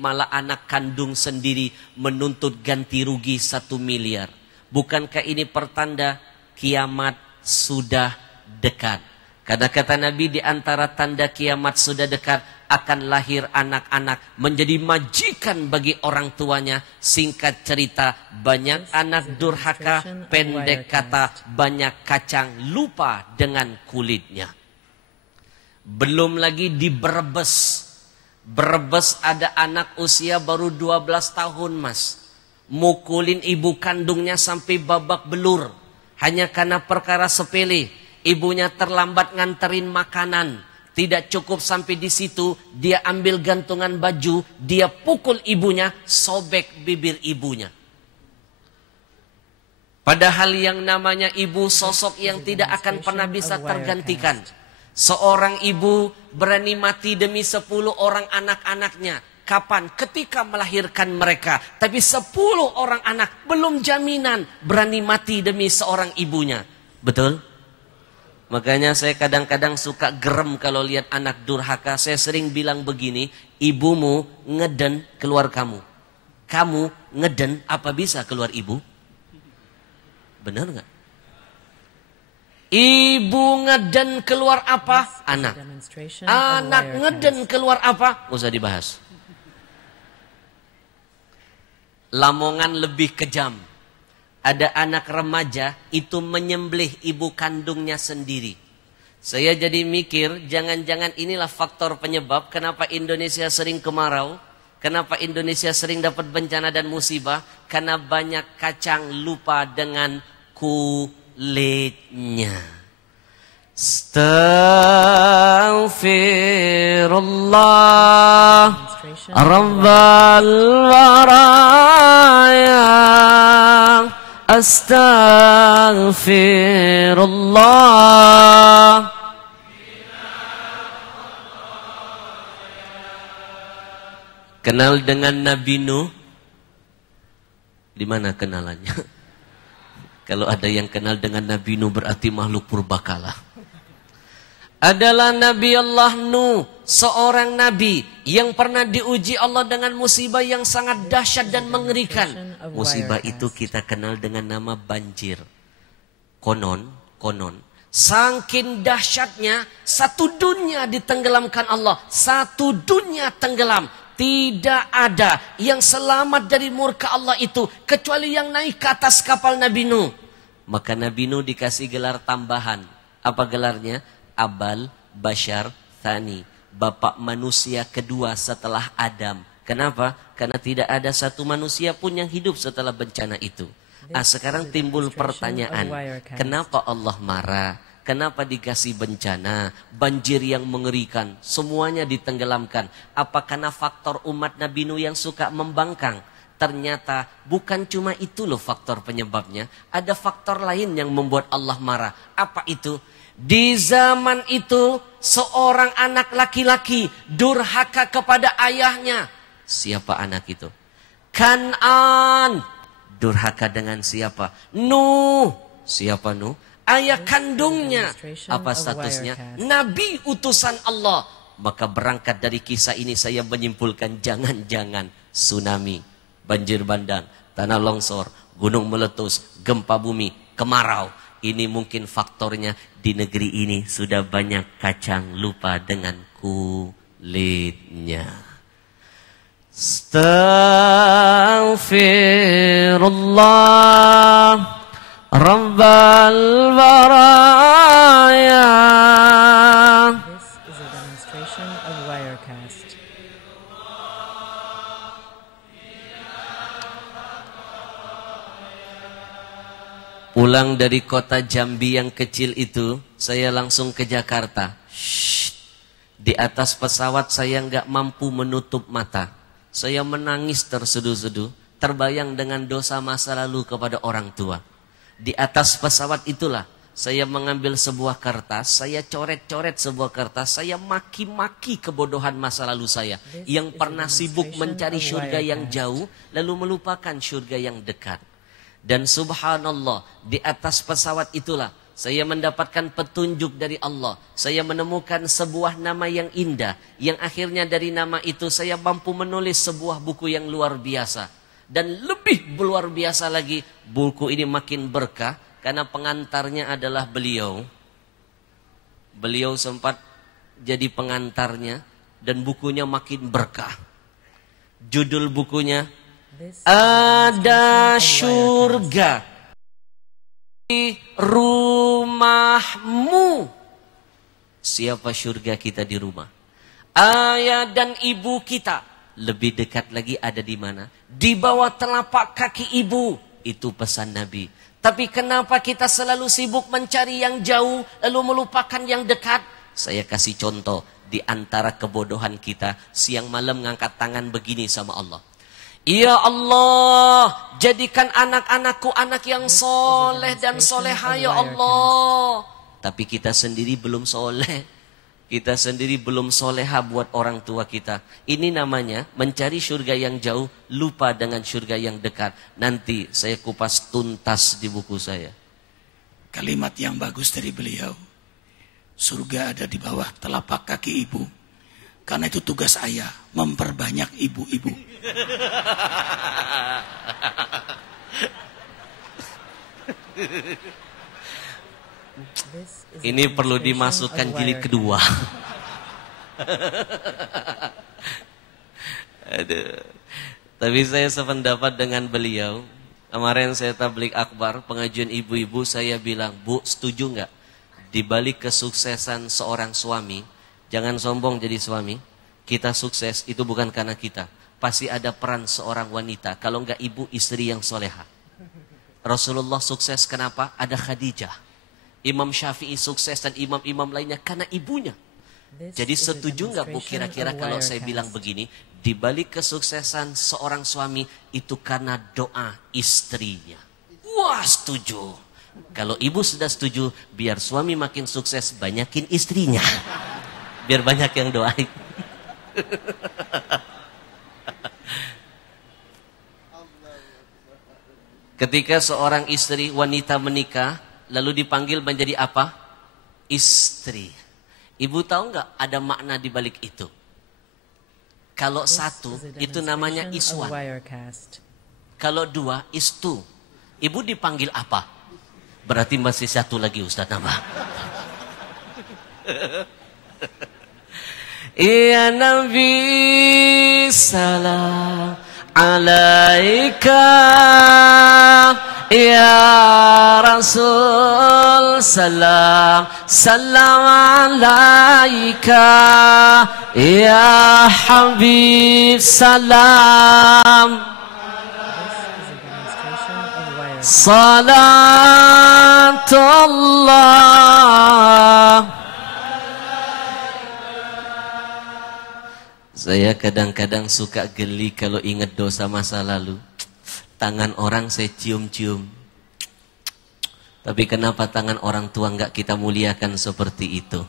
Malah anak kandung sendiri menuntut ganti rugi 1 miliar. Bukankah ini pertanda kiamat sudah dekat? Karena kata Nabi, di antara tanda kiamat sudah dekat akan lahir anak-anak menjadi majikan bagi orang tuanya. Singkat cerita, banyak anak durhaka, pendek kata, banyak kacang, lupa dengan kulitnya. Belum lagi di Brebes. Brebes ada anak usia baru 12 tahun, Mas. Mukulin ibu kandungnya sampai babak belur. Hanya karena perkara sepele, ibunya terlambat nganterin makanan. Tidak cukup sampai di situ, dia ambil gantungan baju, dia pukul ibunya, sobek bibir ibunya. Padahal yang namanya ibu sosok yang tidak akan pernah bisa tergantikan. Seorang ibu berani mati demi 10 orang anak-anaknya. Kapan? Ketika melahirkan mereka. Tapi 10 orang anak belum jaminan berani mati demi seorang ibunya. Betul? Makanya saya kadang-kadang suka gerem kalau lihat anak durhaka. Saya sering bilang begini, ibumu ngeden keluar kamu. Kamu ngeden apa bisa keluar ibu? Benar nggak? Ibu ngeden keluar apa? Anak. Anak ngeden keluar apa? Nggak usah dibahas. Lamongan lebih kejam. Ada anak remaja itu menyembelih ibu kandungnya sendiri. Saya jadi mikir, jangan-jangan inilah faktor penyebab kenapa Indonesia sering kemarau, kenapa Indonesia sering dapat bencana dan musibah, karena banyak kacang lupa dengan kulitnya. Astaghfirullah Rabbal waraya. Astaghfirullah. Kenal dengan Nabi Nuh? Di mana kenalannya? Kalau ada yang kenal dengan Nabi Nuh berarti makhluk purbakala. Adalah Nabi Allah Nuh, seorang nabi yang pernah diuji Allah dengan musibah yang sangat dahsyat dan mengerikan. Musibah itu kita kenal dengan nama banjir. Konon, saking dahsyatnya satu dunia ditenggelamkan Allah, satu dunia tenggelam. Tidak ada yang selamat dari murka Allah itu kecuali yang naik ke atas kapal Nabi Nuh. Maka Nabi Nuh dikasih gelar tambahan. Apa gelarnya? Abal Bashar Thani, bapak manusia kedua setelah Adam. Kenapa? Karena tidak ada satu manusia pun yang hidup setelah bencana itu. Sekarang timbul pertanyaan, kenapa Allah marah? Kenapa dikasih bencana, banjir yang mengerikan, semuanya ditenggelamkan? Apa karena faktor umat Nabi Nuh yang suka membangkang? Ternyata bukan cuma itu loh faktor penyebabnya. Ada faktor lain yang membuat Allah marah. Apa itu? Di zaman itu seorang anak laki-laki durhaka kepada ayahnya. Siapa anak itu? Kan'an. Durhaka dengan siapa? Nuh. Siapa Nuh? Ayah kandungnya. Apa statusnya? Nabi utusan Allah. Maka berangkat dari kisah ini saya menyimpulkan jangan-jangan tsunami, banjir bandang, tanah longsor, gunung meletus, gempa bumi, kemarau. Ini mungkin faktornya di negeri ini sudah banyak kacang lupa dengan kulitnya. Astaghfirullah Rabbal waraya. This is a demonstration of Wirecast. Pulang dari kota Jambi yang kecil itu, saya langsung ke Jakarta. Di atas pesawat saya nggak mampu menutup mata. Saya menangis terseduh-seduh, terbayang dengan dosa masa lalu kepada orang tua. Di atas pesawat itulah saya mengambil sebuah kertas, saya coret-coret sebuah kertas, saya maki-maki kebodohan masa lalu saya yang pernah sibuk mencari surga yang jauh lalu melupakan surga yang dekat. Dan subhanallah, di atas pesawat itulah saya mendapatkan petunjuk dari Allah. Saya menemukan sebuah nama yang indah, yang akhirnya dari nama itu saya mampu menulis sebuah buku yang luar biasa. Dan lebih luar biasa lagi, buku ini makin berkah karena pengantarnya adalah beliau. Beliau sempat jadi pengantarnya dan bukunya makin berkah. Judul bukunya, Ada Surga di Rumahmu. Siapa surga kita di rumah? Ayah dan ibu kita. Lebih dekat lagi ada di mana? Di bawah telapak kaki ibu. Itu pesan Nabi. Tapi kenapa kita selalu sibuk mencari yang jauh lalu melupakan yang dekat? Saya kasih contoh. Di antara kebodohan kita, siang malam ngangkat tangan begini sama Allah. Ya Allah, jadikan anak-anakku anak yang soleh dan soleha ya Allah. Tapi kita sendiri belum soleh. Kita sendiri belum soleha buat orang tua kita. Ini namanya mencari surga yang jauh, lupa dengan surga yang dekat. Nanti saya kupas tuntas di buku saya. Kalimat yang bagus dari beliau. Surga ada di bawah telapak kaki ibu. Karena itu tugas ayah, memperbanyak ibu-ibu. Ini perlu dimasukkan jilid kedua. Aduh. Tapi saya sependapat dengan beliau. Kemarin saya tablik akbar, pengajian ibu-ibu, saya bilang, Bu, setuju nggak? Di balik kesuksesan seorang suami, jangan sombong jadi suami. Kita sukses itu bukan karena kita. Pasti ada peran seorang wanita. Kalau nggak ibu, istri yang soleha. Rasulullah sukses kenapa? Ada Khadijah. Imam Syafi'i sukses dan imam-imam lainnya karena ibunya. Jadi setuju nggak Bu kira-kira kalau saya bilang begini, di balik kesuksesan seorang suami itu karena doa istrinya? Wah, setuju. Kalau ibu sudah setuju, biar suami makin sukses, banyakin istrinya. Biar banyak yang doain. Ketika seorang istri wanita menikah, lalu dipanggil menjadi apa? Istri. Ibu tahu nggak ada makna di balik itu? Kalau satu, itu namanya iswan. Kalau dua, istu. Ibu dipanggil apa? Berarti masih satu lagi Ustaz nambah. Ya Nabi salam alaika, ya Rasul salam salam alaika, ya Habib salam salatullah. Saya kadang-kadang suka geli kalau ingat dosa masa lalu. Tangan orang saya cium-cium. Tapi kenapa tangan orang tua nggak kita muliakan seperti itu?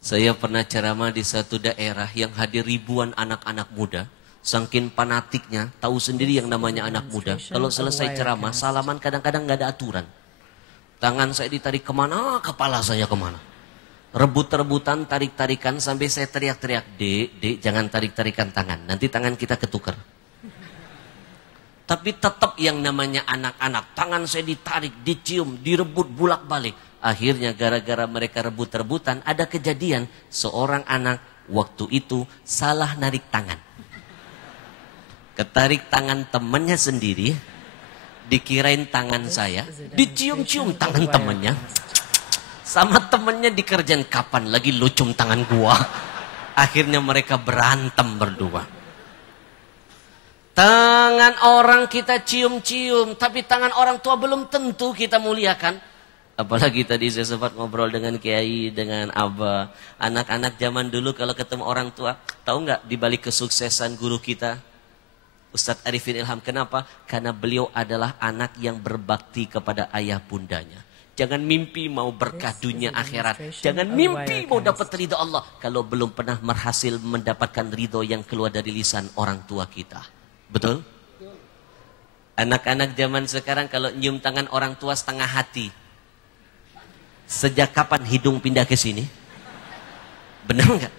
Saya pernah ceramah di satu daerah yang hadir ribuan anak-anak muda. Saking fanatiknya, tahu sendiri yang namanya anak muda. Kalau selesai ceramah, salaman kadang-kadang nggak ada aturan. Tangan saya ditarik kemana, kepala saya kemana. Rebut-rebutan, tarik-tarikan sampai saya teriak-teriak, Dek, jangan tarik-tarikan tangan. Nanti tangan kita ketukar. Tapi tetap yang namanya anak-anak. Tangan saya ditarik, dicium, direbut bulak-balik. Akhirnya gara-gara mereka rebut-rebutan, ada kejadian. Seorang anak waktu itu salah narik tangan. Ketarik tangan temannya sendiri. Dikirain tangan saya. Dicium-cium tangan temannya. Sama temennya dikerjain, kapan lagi lu cium tangan gua. Akhirnya mereka berantem berdua. Tangan orang kita cium-cium, tapi tangan orang tua belum tentu kita muliakan. Apalagi tadi saya sempat ngobrol dengan kiai, dengan abah. Anak-anak zaman dulu kalau ketemu orang tua, tahu nggak di balik kesuksesan guru kita Ustadz Arifin Ilham, kenapa? Karena beliau adalah anak yang berbakti kepada ayah bundanya. Jangan mimpi mau berkah dunia akhirat. Jangan mimpi mau dapat ridho Allah kalau belum pernah berhasil mendapatkan ridho yang keluar dari lisan orang tua kita. Betul? Anak-anak zaman sekarang kalau nyium tangan orang tua setengah hati. Sejak kapan hidung pindah ke sini? Benar nggak?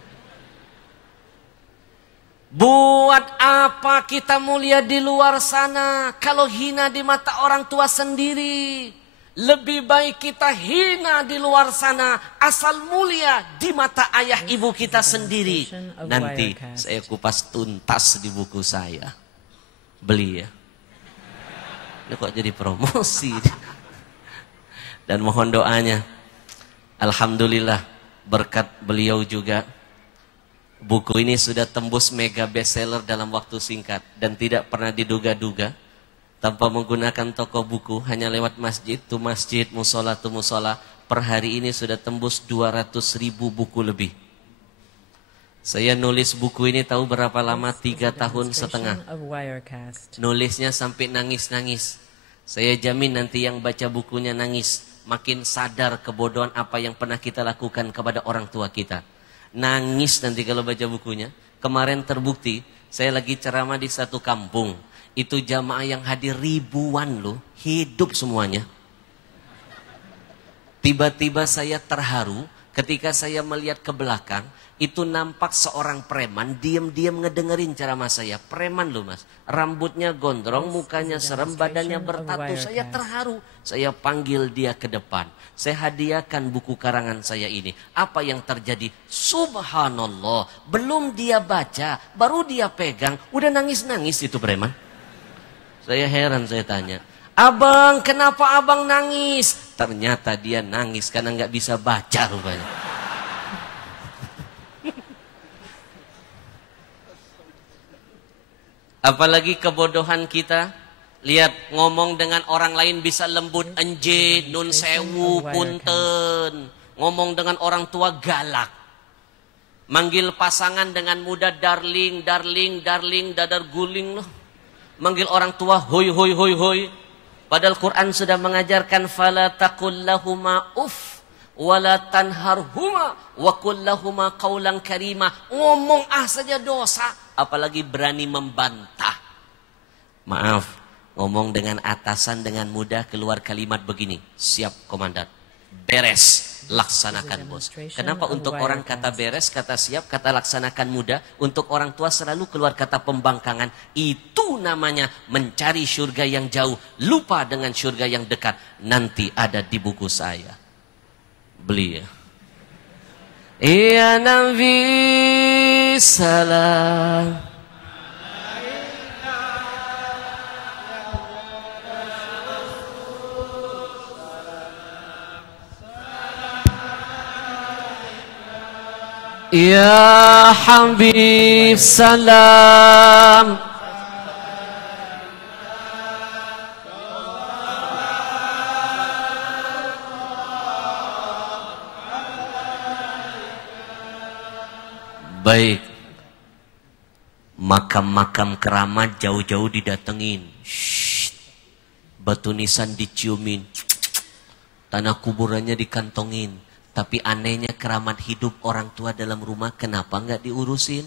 Buat apa kita mulia di luar sana kalau hina di mata orang tua sendiri? Lebih baik kita hina di luar sana, asal mulia di mata ayah ibu kita sendiri. Nanti saya kupas tuntas di buku saya. Beli ya. Ini kok jadi promosi. Dan mohon doanya. Alhamdulillah berkat beliau juga. Buku ini sudah tembus mega bestseller dalam waktu singkat. Dan tidak pernah diduga-duga. Tanpa menggunakan toko buku, hanya lewat masjid to masjid, musola to musola, per hari ini sudah tembus 200.000 buku lebih. Saya nulis buku ini tahu berapa lama? 3 tahun setengah. Nulisnya sampai nangis-nangis. Saya jamin nanti yang baca bukunya nangis. Makin sadar kebodohan apa yang pernah kita lakukan kepada orang tua kita. Nangis nanti kalau baca bukunya. Kemarin terbukti, saya lagi ceramah di satu kampung. Itu jamaah yang hadir ribuan loh, hidup semuanya. Tiba-tiba saya terharu ketika saya melihat ke belakang, itu nampak seorang preman diam-diam ngedengerin ceramah saya. Preman loh mas, rambutnya gondrong, mukanya serem, badannya bertatu. Saya terharu, saya panggil dia ke depan. Saya hadiahkan buku karangan saya ini. Apa yang terjadi? Subhanallah, belum dia baca, baru dia pegang, udah nangis-nangis itu preman. Saya heran, saya tanya, abang kenapa abang nangis? Ternyata dia nangis karena nggak bisa baca rupanya. Apalagi kebodohan kita. Lihat, ngomong dengan orang lain bisa lembut, enje, nun sewu, punten. Ngomong dengan orang tua galak. Manggil pasangan dengan mudah darling, darling, darling, dadar guling loh. Manggil orang tua hoi, hoi, hoi, hoi. Padahal Quran sudah mengajarkan fala taqul lahuma uff wala tanharhuma wa qul lahuma qaulan karima. Ngomong saja dosa, apalagi berani membantah. Maaf, ngomong dengan atasan dengan mudah keluar kalimat begini, siap komandan, beres, laksanakan bos. Kenapa untuk orang kata beres, kata siap, kata laksanakan mudah, untuk orang tua selalu keluar kata pembangkangan? Itu namanya mencari surga yang jauh, lupa dengan surga yang dekat. Nanti ada di buku saya. Beli ya. Ya Nabi salam. Ya Habib salam. Baik. Makam-makam keramat jauh-jauh didatengin. Batu nisan diciumin. Tanah kuburannya dikantongin. Tapi anehnya keramat hidup orang tua dalam rumah kenapa nggak diurusin?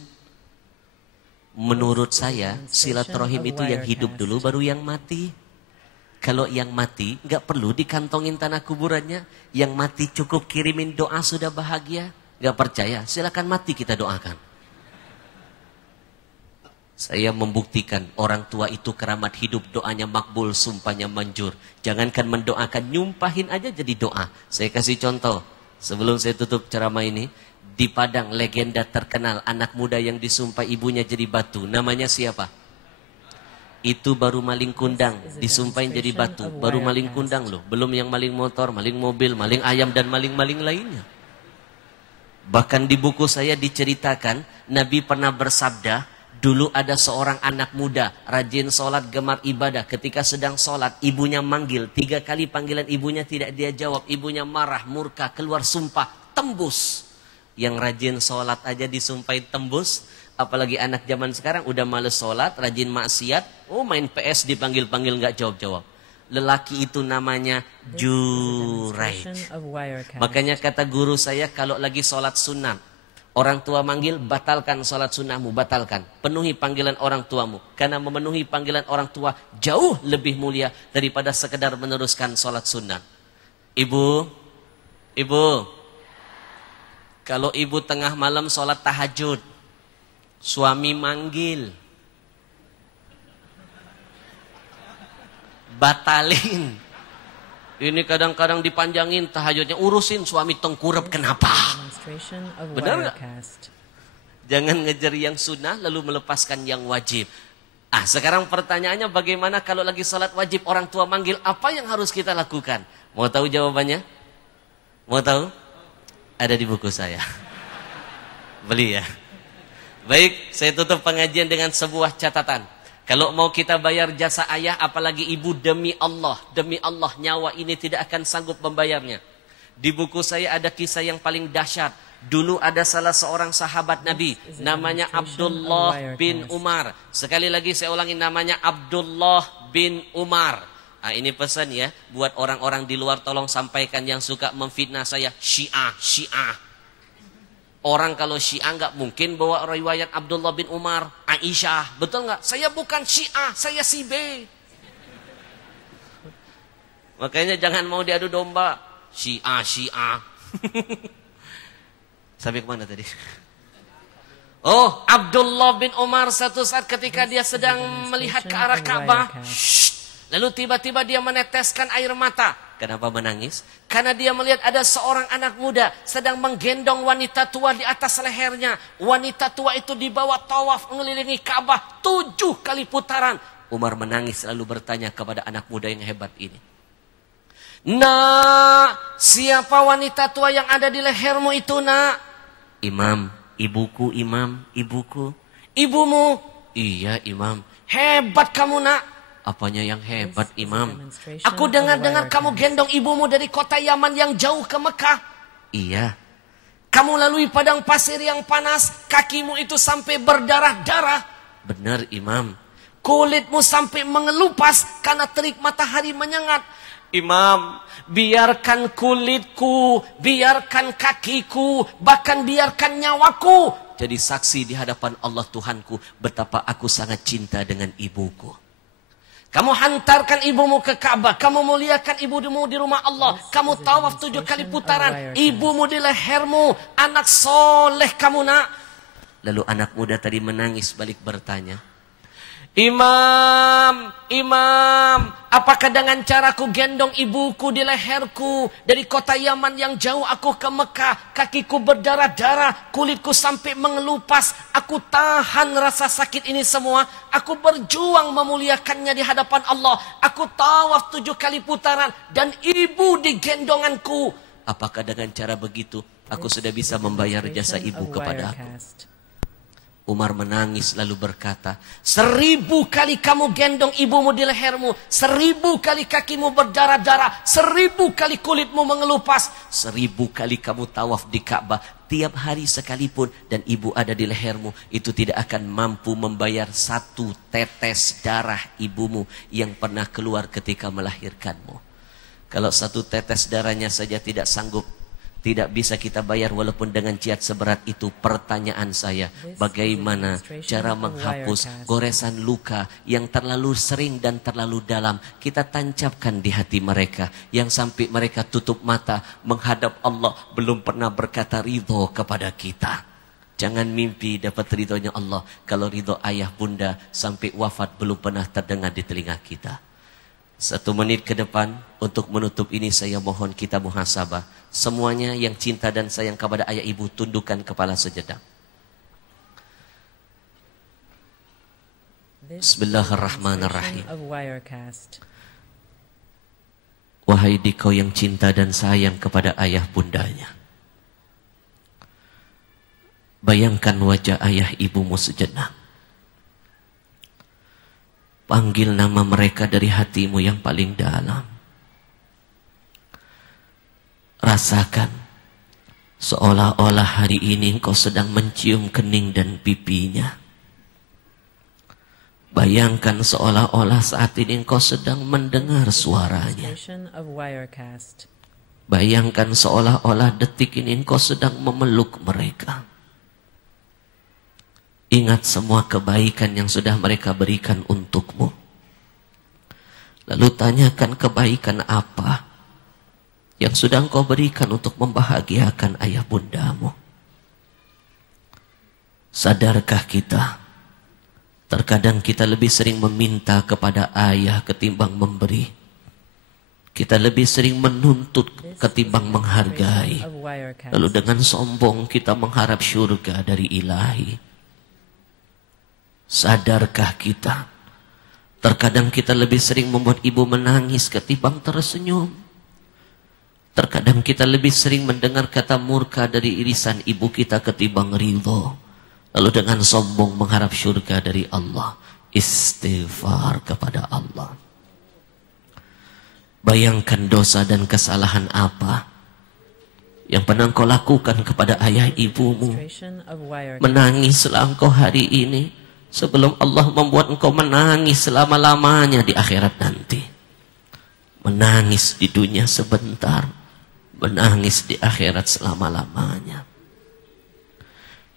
Menurut saya silaturahim itu yang hidup dulu baru yang mati. Kalau yang mati nggak perlu dikantongin tanah kuburannya. Yang mati cukup kirimin doa sudah bahagia. Nggak percaya silakan mati kita doakan. Saya membuktikan orang tua itu keramat hidup, doanya makbul, sumpahnya manjur. Jangankan mendoakan, nyumpahin aja jadi doa. Saya kasih contoh. Sebelum saya tutup ceramah ini, di Padang legenda terkenal anak muda yang disumpah ibunya jadi batu. Namanya siapa? Itu baru maling kundang, disumpahin jadi batu. Baru maling kundang loh, belum yang maling motor, maling mobil, maling ayam dan maling-maling lainnya. Bahkan di buku saya diceritakan, Nabi pernah bersabda, dulu ada seorang anak muda, rajin sholat, gemar ibadah. Ketika sedang sholat, ibunya manggil. 3 kali panggilan ibunya tidak dia jawab. Ibunya marah, murka, keluar sumpah, tembus. Yang rajin sholat aja disumpahin tembus. Apalagi anak zaman sekarang udah males sholat, rajin maksiat. Oh main PS dipanggil-panggil nggak jawab-jawab. Lelaki itu namanya Juraij. Makanya kata guru saya kalau lagi sholat sunnah, orang tua manggil, batalkan sholat sunnahmu, batalkan. Penuhi panggilan orang tuamu. Karena memenuhi panggilan orang tua jauh lebih mulia daripada sekedar meneruskan sholat sunnah. Ibu, kalau ibu tengah malam sholat tahajud, suami manggil, batalin. Ini kadang-kadang dipanjangin tahajudnya, urusin suami tengkurap, kenapa? Benar nggak? Jangan ngejar yang sunnah lalu melepaskan yang wajib. Sekarang pertanyaannya bagaimana kalau lagi salat wajib orang tua manggil, apa yang harus kita lakukan? Mau tahu jawabannya? Mau tahu? Ada di buku saya. Beli ya. Baik, saya tutup pengajian dengan sebuah catatan. Kalau mau kita bayar jasa ayah, apalagi ibu, demi Allah nyawa ini tidak akan sanggup membayarnya. Di buku saya ada kisah yang paling dahsyat. Dulu ada salah seorang sahabat Nabi, namanya Abdullah bin Umar. Sekali lagi saya ulangi, namanya Abdullah bin Umar. Ini pesan ya, buat orang-orang di luar tolong sampaikan yang suka memfitnah saya, Syiah. Orang kalau Syiah nggak mungkin bawa riwayat Abdullah bin Umar, Aisyah, betul nggak? Saya bukan Syiah, saya si B. Makanya jangan mau diadu domba, Syiah. Sampai kemana tadi? Oh, Abdullah bin Umar satu saat ketika dia sedang melihat ke arah Ka'bah, lalu tiba-tiba dia meneteskan air mata. Kenapa menangis? Karena dia melihat ada seorang anak muda sedang menggendong wanita tua di atas lehernya. Wanita tua itu dibawa tawaf mengelilingi Ka'bah 7 kali putaran. Umar menangis lalu bertanya kepada anak muda yang hebat ini. Nak, siapa wanita tua yang ada di lehermu itu nak? Imam, ibuku, ibuku. Ibumu? Iya, Imam. Hebat kamu nak. Apanya yang hebat, Imam? Aku dengar-dengar kamu gendong ibumu dari kota Yaman yang jauh ke Mekah. Iya. Kamu lalui padang pasir yang panas, kakimu itu sampai berdarah-darah. Benar, Imam. Kulitmu sampai mengelupas karena terik matahari menyengat. Imam, biarkan kulitku, biarkan kakiku, bahkan biarkan nyawaku jadi saksi di hadapan Allah Tuhanku betapa aku sangat cinta dengan ibuku. Kamu hantarkan ibumu ke Ka'bah, kamu muliakan ibumu di rumah Allah, kamu tawaf 7 kali putaran, ibumu di lehermu, anak soleh kamu nak. Lalu anak muda tadi menangis balik bertanya, Imam, apakah dengan caraku gendong ibuku di leherku dari kota Yaman yang jauh aku ke Mekah, kakiku berdarah-darah, kulitku sampai mengelupas, aku tahan rasa sakit ini semua, aku berjuang memuliakannya di hadapan Allah, aku tawaf 7 kali putaran dan ibu di gendonganku. apakah dengan cara begitu aku sudah bisa membayar jasa ibu kepada aku? Umar menangis lalu berkata, 1000 kali kamu gendong ibumu di lehermu, 1000 kali kakimu berdarah-darah, 1000 kali kulitmu mengelupas, 1000 kali kamu tawaf di Ka'bah tiap hari sekalipun dan ibu ada di lehermu, itu tidak akan mampu membayar 1 tetes darah ibumu yang pernah keluar ketika melahirkanmu. Kalau 1 tetes darahnya saja tidak sanggup, tidak bisa kita bayar walaupun dengan jihad seberat itu. Pertanyaan saya, bagaimana cara menghapus goresan luka yang terlalu sering dan terlalu dalam kita tancapkan di hati mereka, yang sampai mereka tutup mata menghadap Allah belum pernah berkata ridho kepada kita. Jangan mimpi dapat ridhonya Allah kalau ridho ayah bunda sampai wafat belum pernah terdengar di telinga kita. 1 menit ke depan untuk menutup ini saya mohon kita muhasabah. Semuanya yang cinta dan sayang kepada ayah ibu tundukkan kepala sejenak. Bismillahirrahmanirrahim. Wahai dikau yang cinta dan sayang kepada ayah bundanya, bayangkan wajah ayah ibumu sejenak. Panggil nama mereka dari hatimu yang paling dalam. Rasakan seolah-olah hari ini engkau sedang mencium kening dan pipinya. Bayangkan seolah-olah saat ini engkau sedang mendengar suaranya. Bayangkan seolah-olah detik ini engkau sedang memeluk mereka. Ingat semua kebaikan yang sudah mereka berikan untukmu. Lalu tanyakan kebaikan apa yang sudah engkau berikan untuk membahagiakan ayah bundamu. Sadarkah kita, terkadang kita lebih sering meminta kepada ayah ketimbang memberi. Kita lebih sering menuntut ketimbang menghargai. Lalu dengan sombong kita mengharap syurga dari ilahi. Sadarkah kita, terkadang kita lebih sering membuat ibu menangis ketimbang tersenyum. Terkadang kita lebih sering mendengar kata murka dari irisan ibu kita ketimbang ridho. Lalu dengan sombong mengharap syurga dari Allah. Istighfar kepada Allah. Bayangkan dosa dan kesalahan apa yang pernah engkau lakukan kepada ayah ibumu. Menangislah engkau hari ini sebelum Allah membuat engkau menangis selama-lamanya di akhirat nanti. Menangis di dunia sebentar, menangis di akhirat selama-lamanya.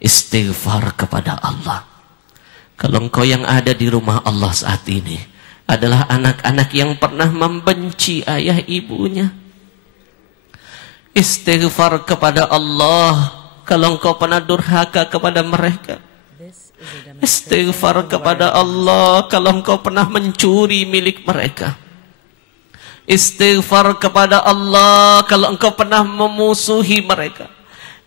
Istighfar kepada Allah. Kalau engkau yang ada di rumah Allah saat ini adalah anak-anak yang pernah membenci ayah ibunya, istighfar kepada Allah. Kalau engkau pernah durhaka kepada mereka, istighfar kepada Allah. Kalau engkau pernah mencuri milik mereka, istighfar kepada Allah. Kalau engkau pernah memusuhi mereka,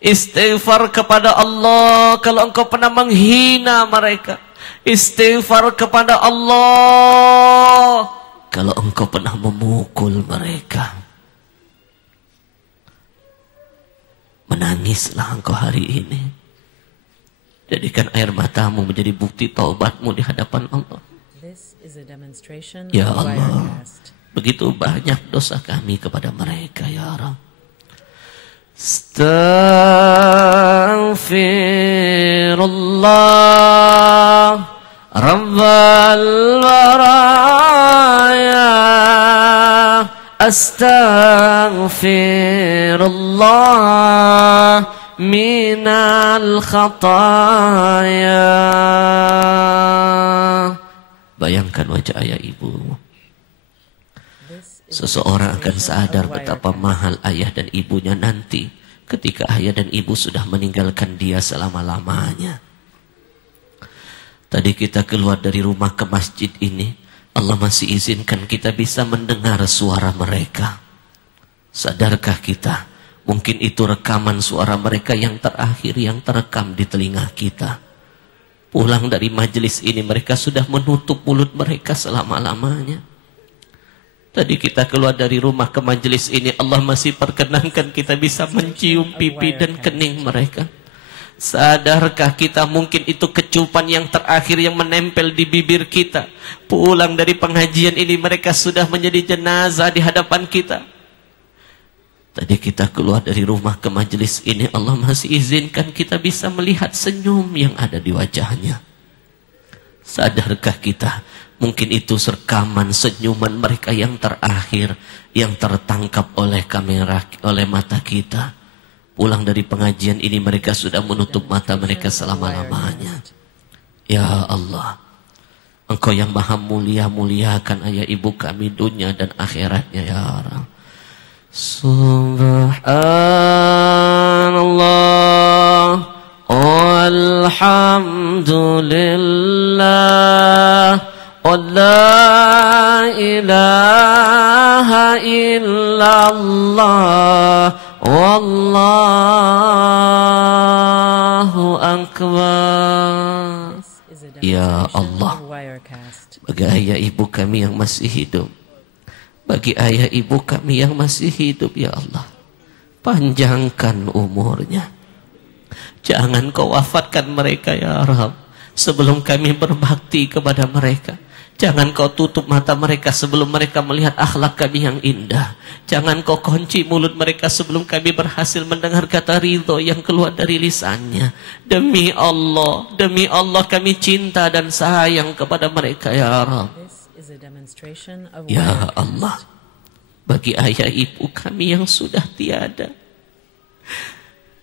istighfar kepada Allah. Kalau engkau pernah menghina mereka, istighfar kepada Allah. Kalau engkau pernah memukul mereka, menangislah engkau hari ini. Jadikan air matamu menjadi bukti taubatmu di hadapan Allah. This is a demonstration Ya of Allah, Wirecast. begitu banyak dosa kami kepada mereka, ya Rabb. Astaghfirullah Rabbal Baraya, Astaghfirullah minal khataya. Bayangkan wajah ayah ibu. Seseorang akan sadar betapa mahal ayah dan ibunya nanti ketika ayah dan ibu sudah meninggalkan dia selama-lamanya. Tadi kita keluar dari rumah ke masjid ini, Allah masih izinkan kita bisa mendengar suara mereka. Sadarkah kita? Mungkin itu rekaman suara mereka yang terakhir yang terekam di telinga kita. Pulang dari majelis ini mereka sudah menutup mulut mereka selama-lamanya. Tadi kita keluar dari rumah ke majelis ini, Allah masih perkenankan kita bisa mencium pipi dan kening mereka. Sadarkah kita mungkin itu kecupan yang terakhir yang menempel di bibir kita. Pulang dari pengajian ini mereka sudah menjadi jenazah di hadapan kita. Tadi kita keluar dari rumah ke majelis ini, Allah masih izinkan kita bisa melihat senyum yang ada di wajahnya. Sadarkah kita, mungkin itu rekaman senyuman mereka yang terakhir, yang tertangkap oleh kamera, oleh mata kita. Pulang dari pengajian ini mereka sudah menutup mata mereka selama-lamanya. Ya Allah, Engkau yang maha mulia, muliakan ayah ibu kami dunia dan akhiratnya, ya Allah. Subhanallah walhamdulillah wa la ilaha illallah wallahu akbar. Ya Allah, bagi ayah ibu kami yang masih hidup, bagi ayah ibu kami yang masih hidup, ya Allah, panjangkan umurnya. Jangan kau wafatkan mereka, ya Rabb, sebelum kami berbakti kepada mereka. Jangan kau tutup mata mereka sebelum mereka melihat akhlak kami yang indah. Jangan kau kunci mulut mereka sebelum kami berhasil mendengar kata ridho yang keluar dari lisannya. Demi Allah kami cinta dan sayang kepada mereka, ya Rabb. Ya Allah, bagi ayah ibu kami yang sudah tiada,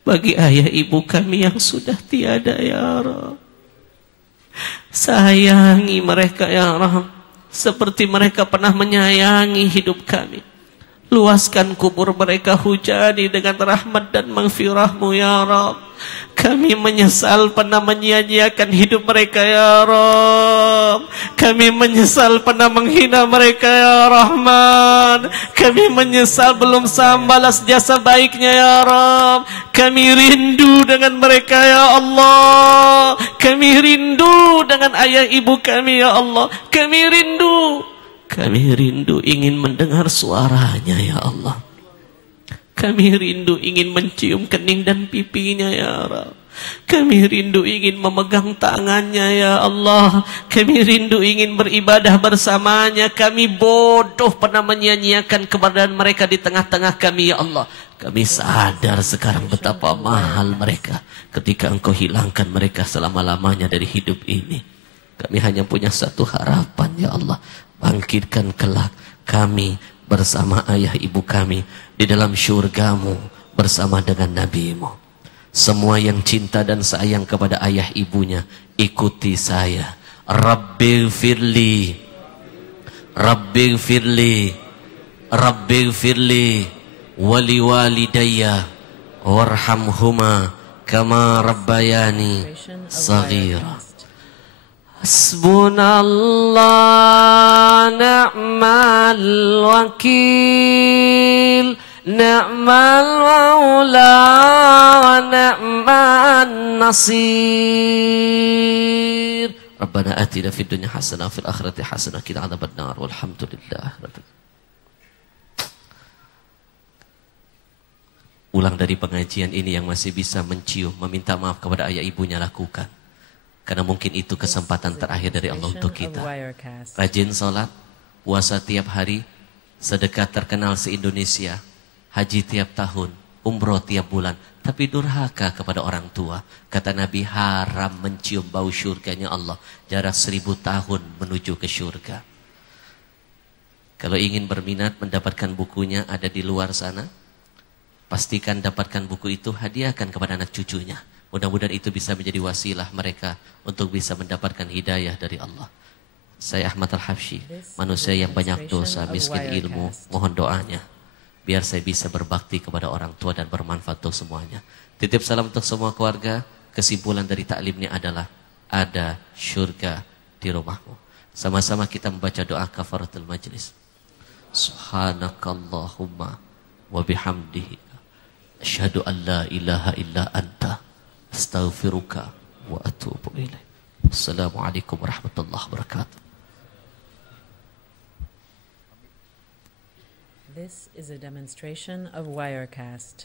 bagi ayah ibu kami yang sudah tiada, ya Rabb, sayangi mereka, ya Rabb, seperti mereka pernah menyayangi hidup kami. Luaskan kubur mereka, hujani dengan rahmat dan maghfirah-Mu, ya Rabb. Kami menyesal pernah menyia-nyiakan hidup mereka, ya Rabb. Kami menyesal pernah menghina mereka, ya Rahman. Kami menyesal belum sambalas jasa baiknya, ya Rabb. Kami rindu dengan mereka, ya Allah. Kami rindu dengan ayah ibu kami, ya Allah. Kami rindu ingin mendengar suaranya, ya Allah. Kami rindu ingin mencium kening dan pipinya, ya Rabb. Kami rindu ingin memegang tangannya, ya Allah. Kami rindu ingin beribadah bersamanya. Kami bodoh pernah menyia-nyiakan keberadaan mereka di tengah-tengah kami, ya Allah. Kami sadar sekarang betapa mahal mereka ketika Engkau hilangkan mereka selama-lamanya dari hidup ini. Kami hanya punya satu harapan, ya Allah. Bangkitkan kelak kami bersama ayah ibu kami di dalam syurga-Mu bersama dengan Nabi-Mu. Semua yang cinta dan sayang kepada ayah ibunya, ikuti saya. Rabbighfirli, Rabbighfirli, Rabbighfirli wali walidayya warhamhuma kama rabbayani saghira. Hasbunallah ni'mal wakil, ni'mal maula wa ni'man nasir. Rabbana atina fid dunya hasanah wa fil akhirati hasanah wa qina adzabannar. Walhamdulillah. Ulang dari pengajian ini yang masih bisa mencium, meminta maaf kepada ayah ibunya, lakukan. Karena mungkin itu kesempatan terakhir dari Allah untuk kita. Rajin sholat, puasa tiap hari, sedekah terkenal se-Indonesia, haji tiap tahun, umroh tiap bulan. Tapi durhaka kepada orang tua. Kata Nabi, haram mencium bau syurganya Allah. Jarak 1000 tahun menuju ke syurga. Kalau ingin berminat mendapatkan bukunya ada di luar sana. Pastikan dapatkan buku itu, hadiahkan kepada anak cucunya. Mudah-mudahan itu bisa menjadi wasilah mereka untuk bisa mendapatkan hidayah dari Allah. Saya Ahmad Al-Habsyi, manusia yang banyak dosa, miskin ilmu, mohon doanya. Biar saya bisa berbakti kepada orang tua dan bermanfaat untuk semuanya. Titip salam untuk semua keluarga. Kesimpulan dari taklimnya adalah ada syurga di rumahmu. Sama-sama kita membaca doa kafaratul majlis. Subhanakallahumma wa bihamdihi asyhadu an la ilaha illa anta astaghfiruka wa atubu ilaik. Assalamualaikum warahmatullahi wabarakatuh. This is a demonstration of Wirecast.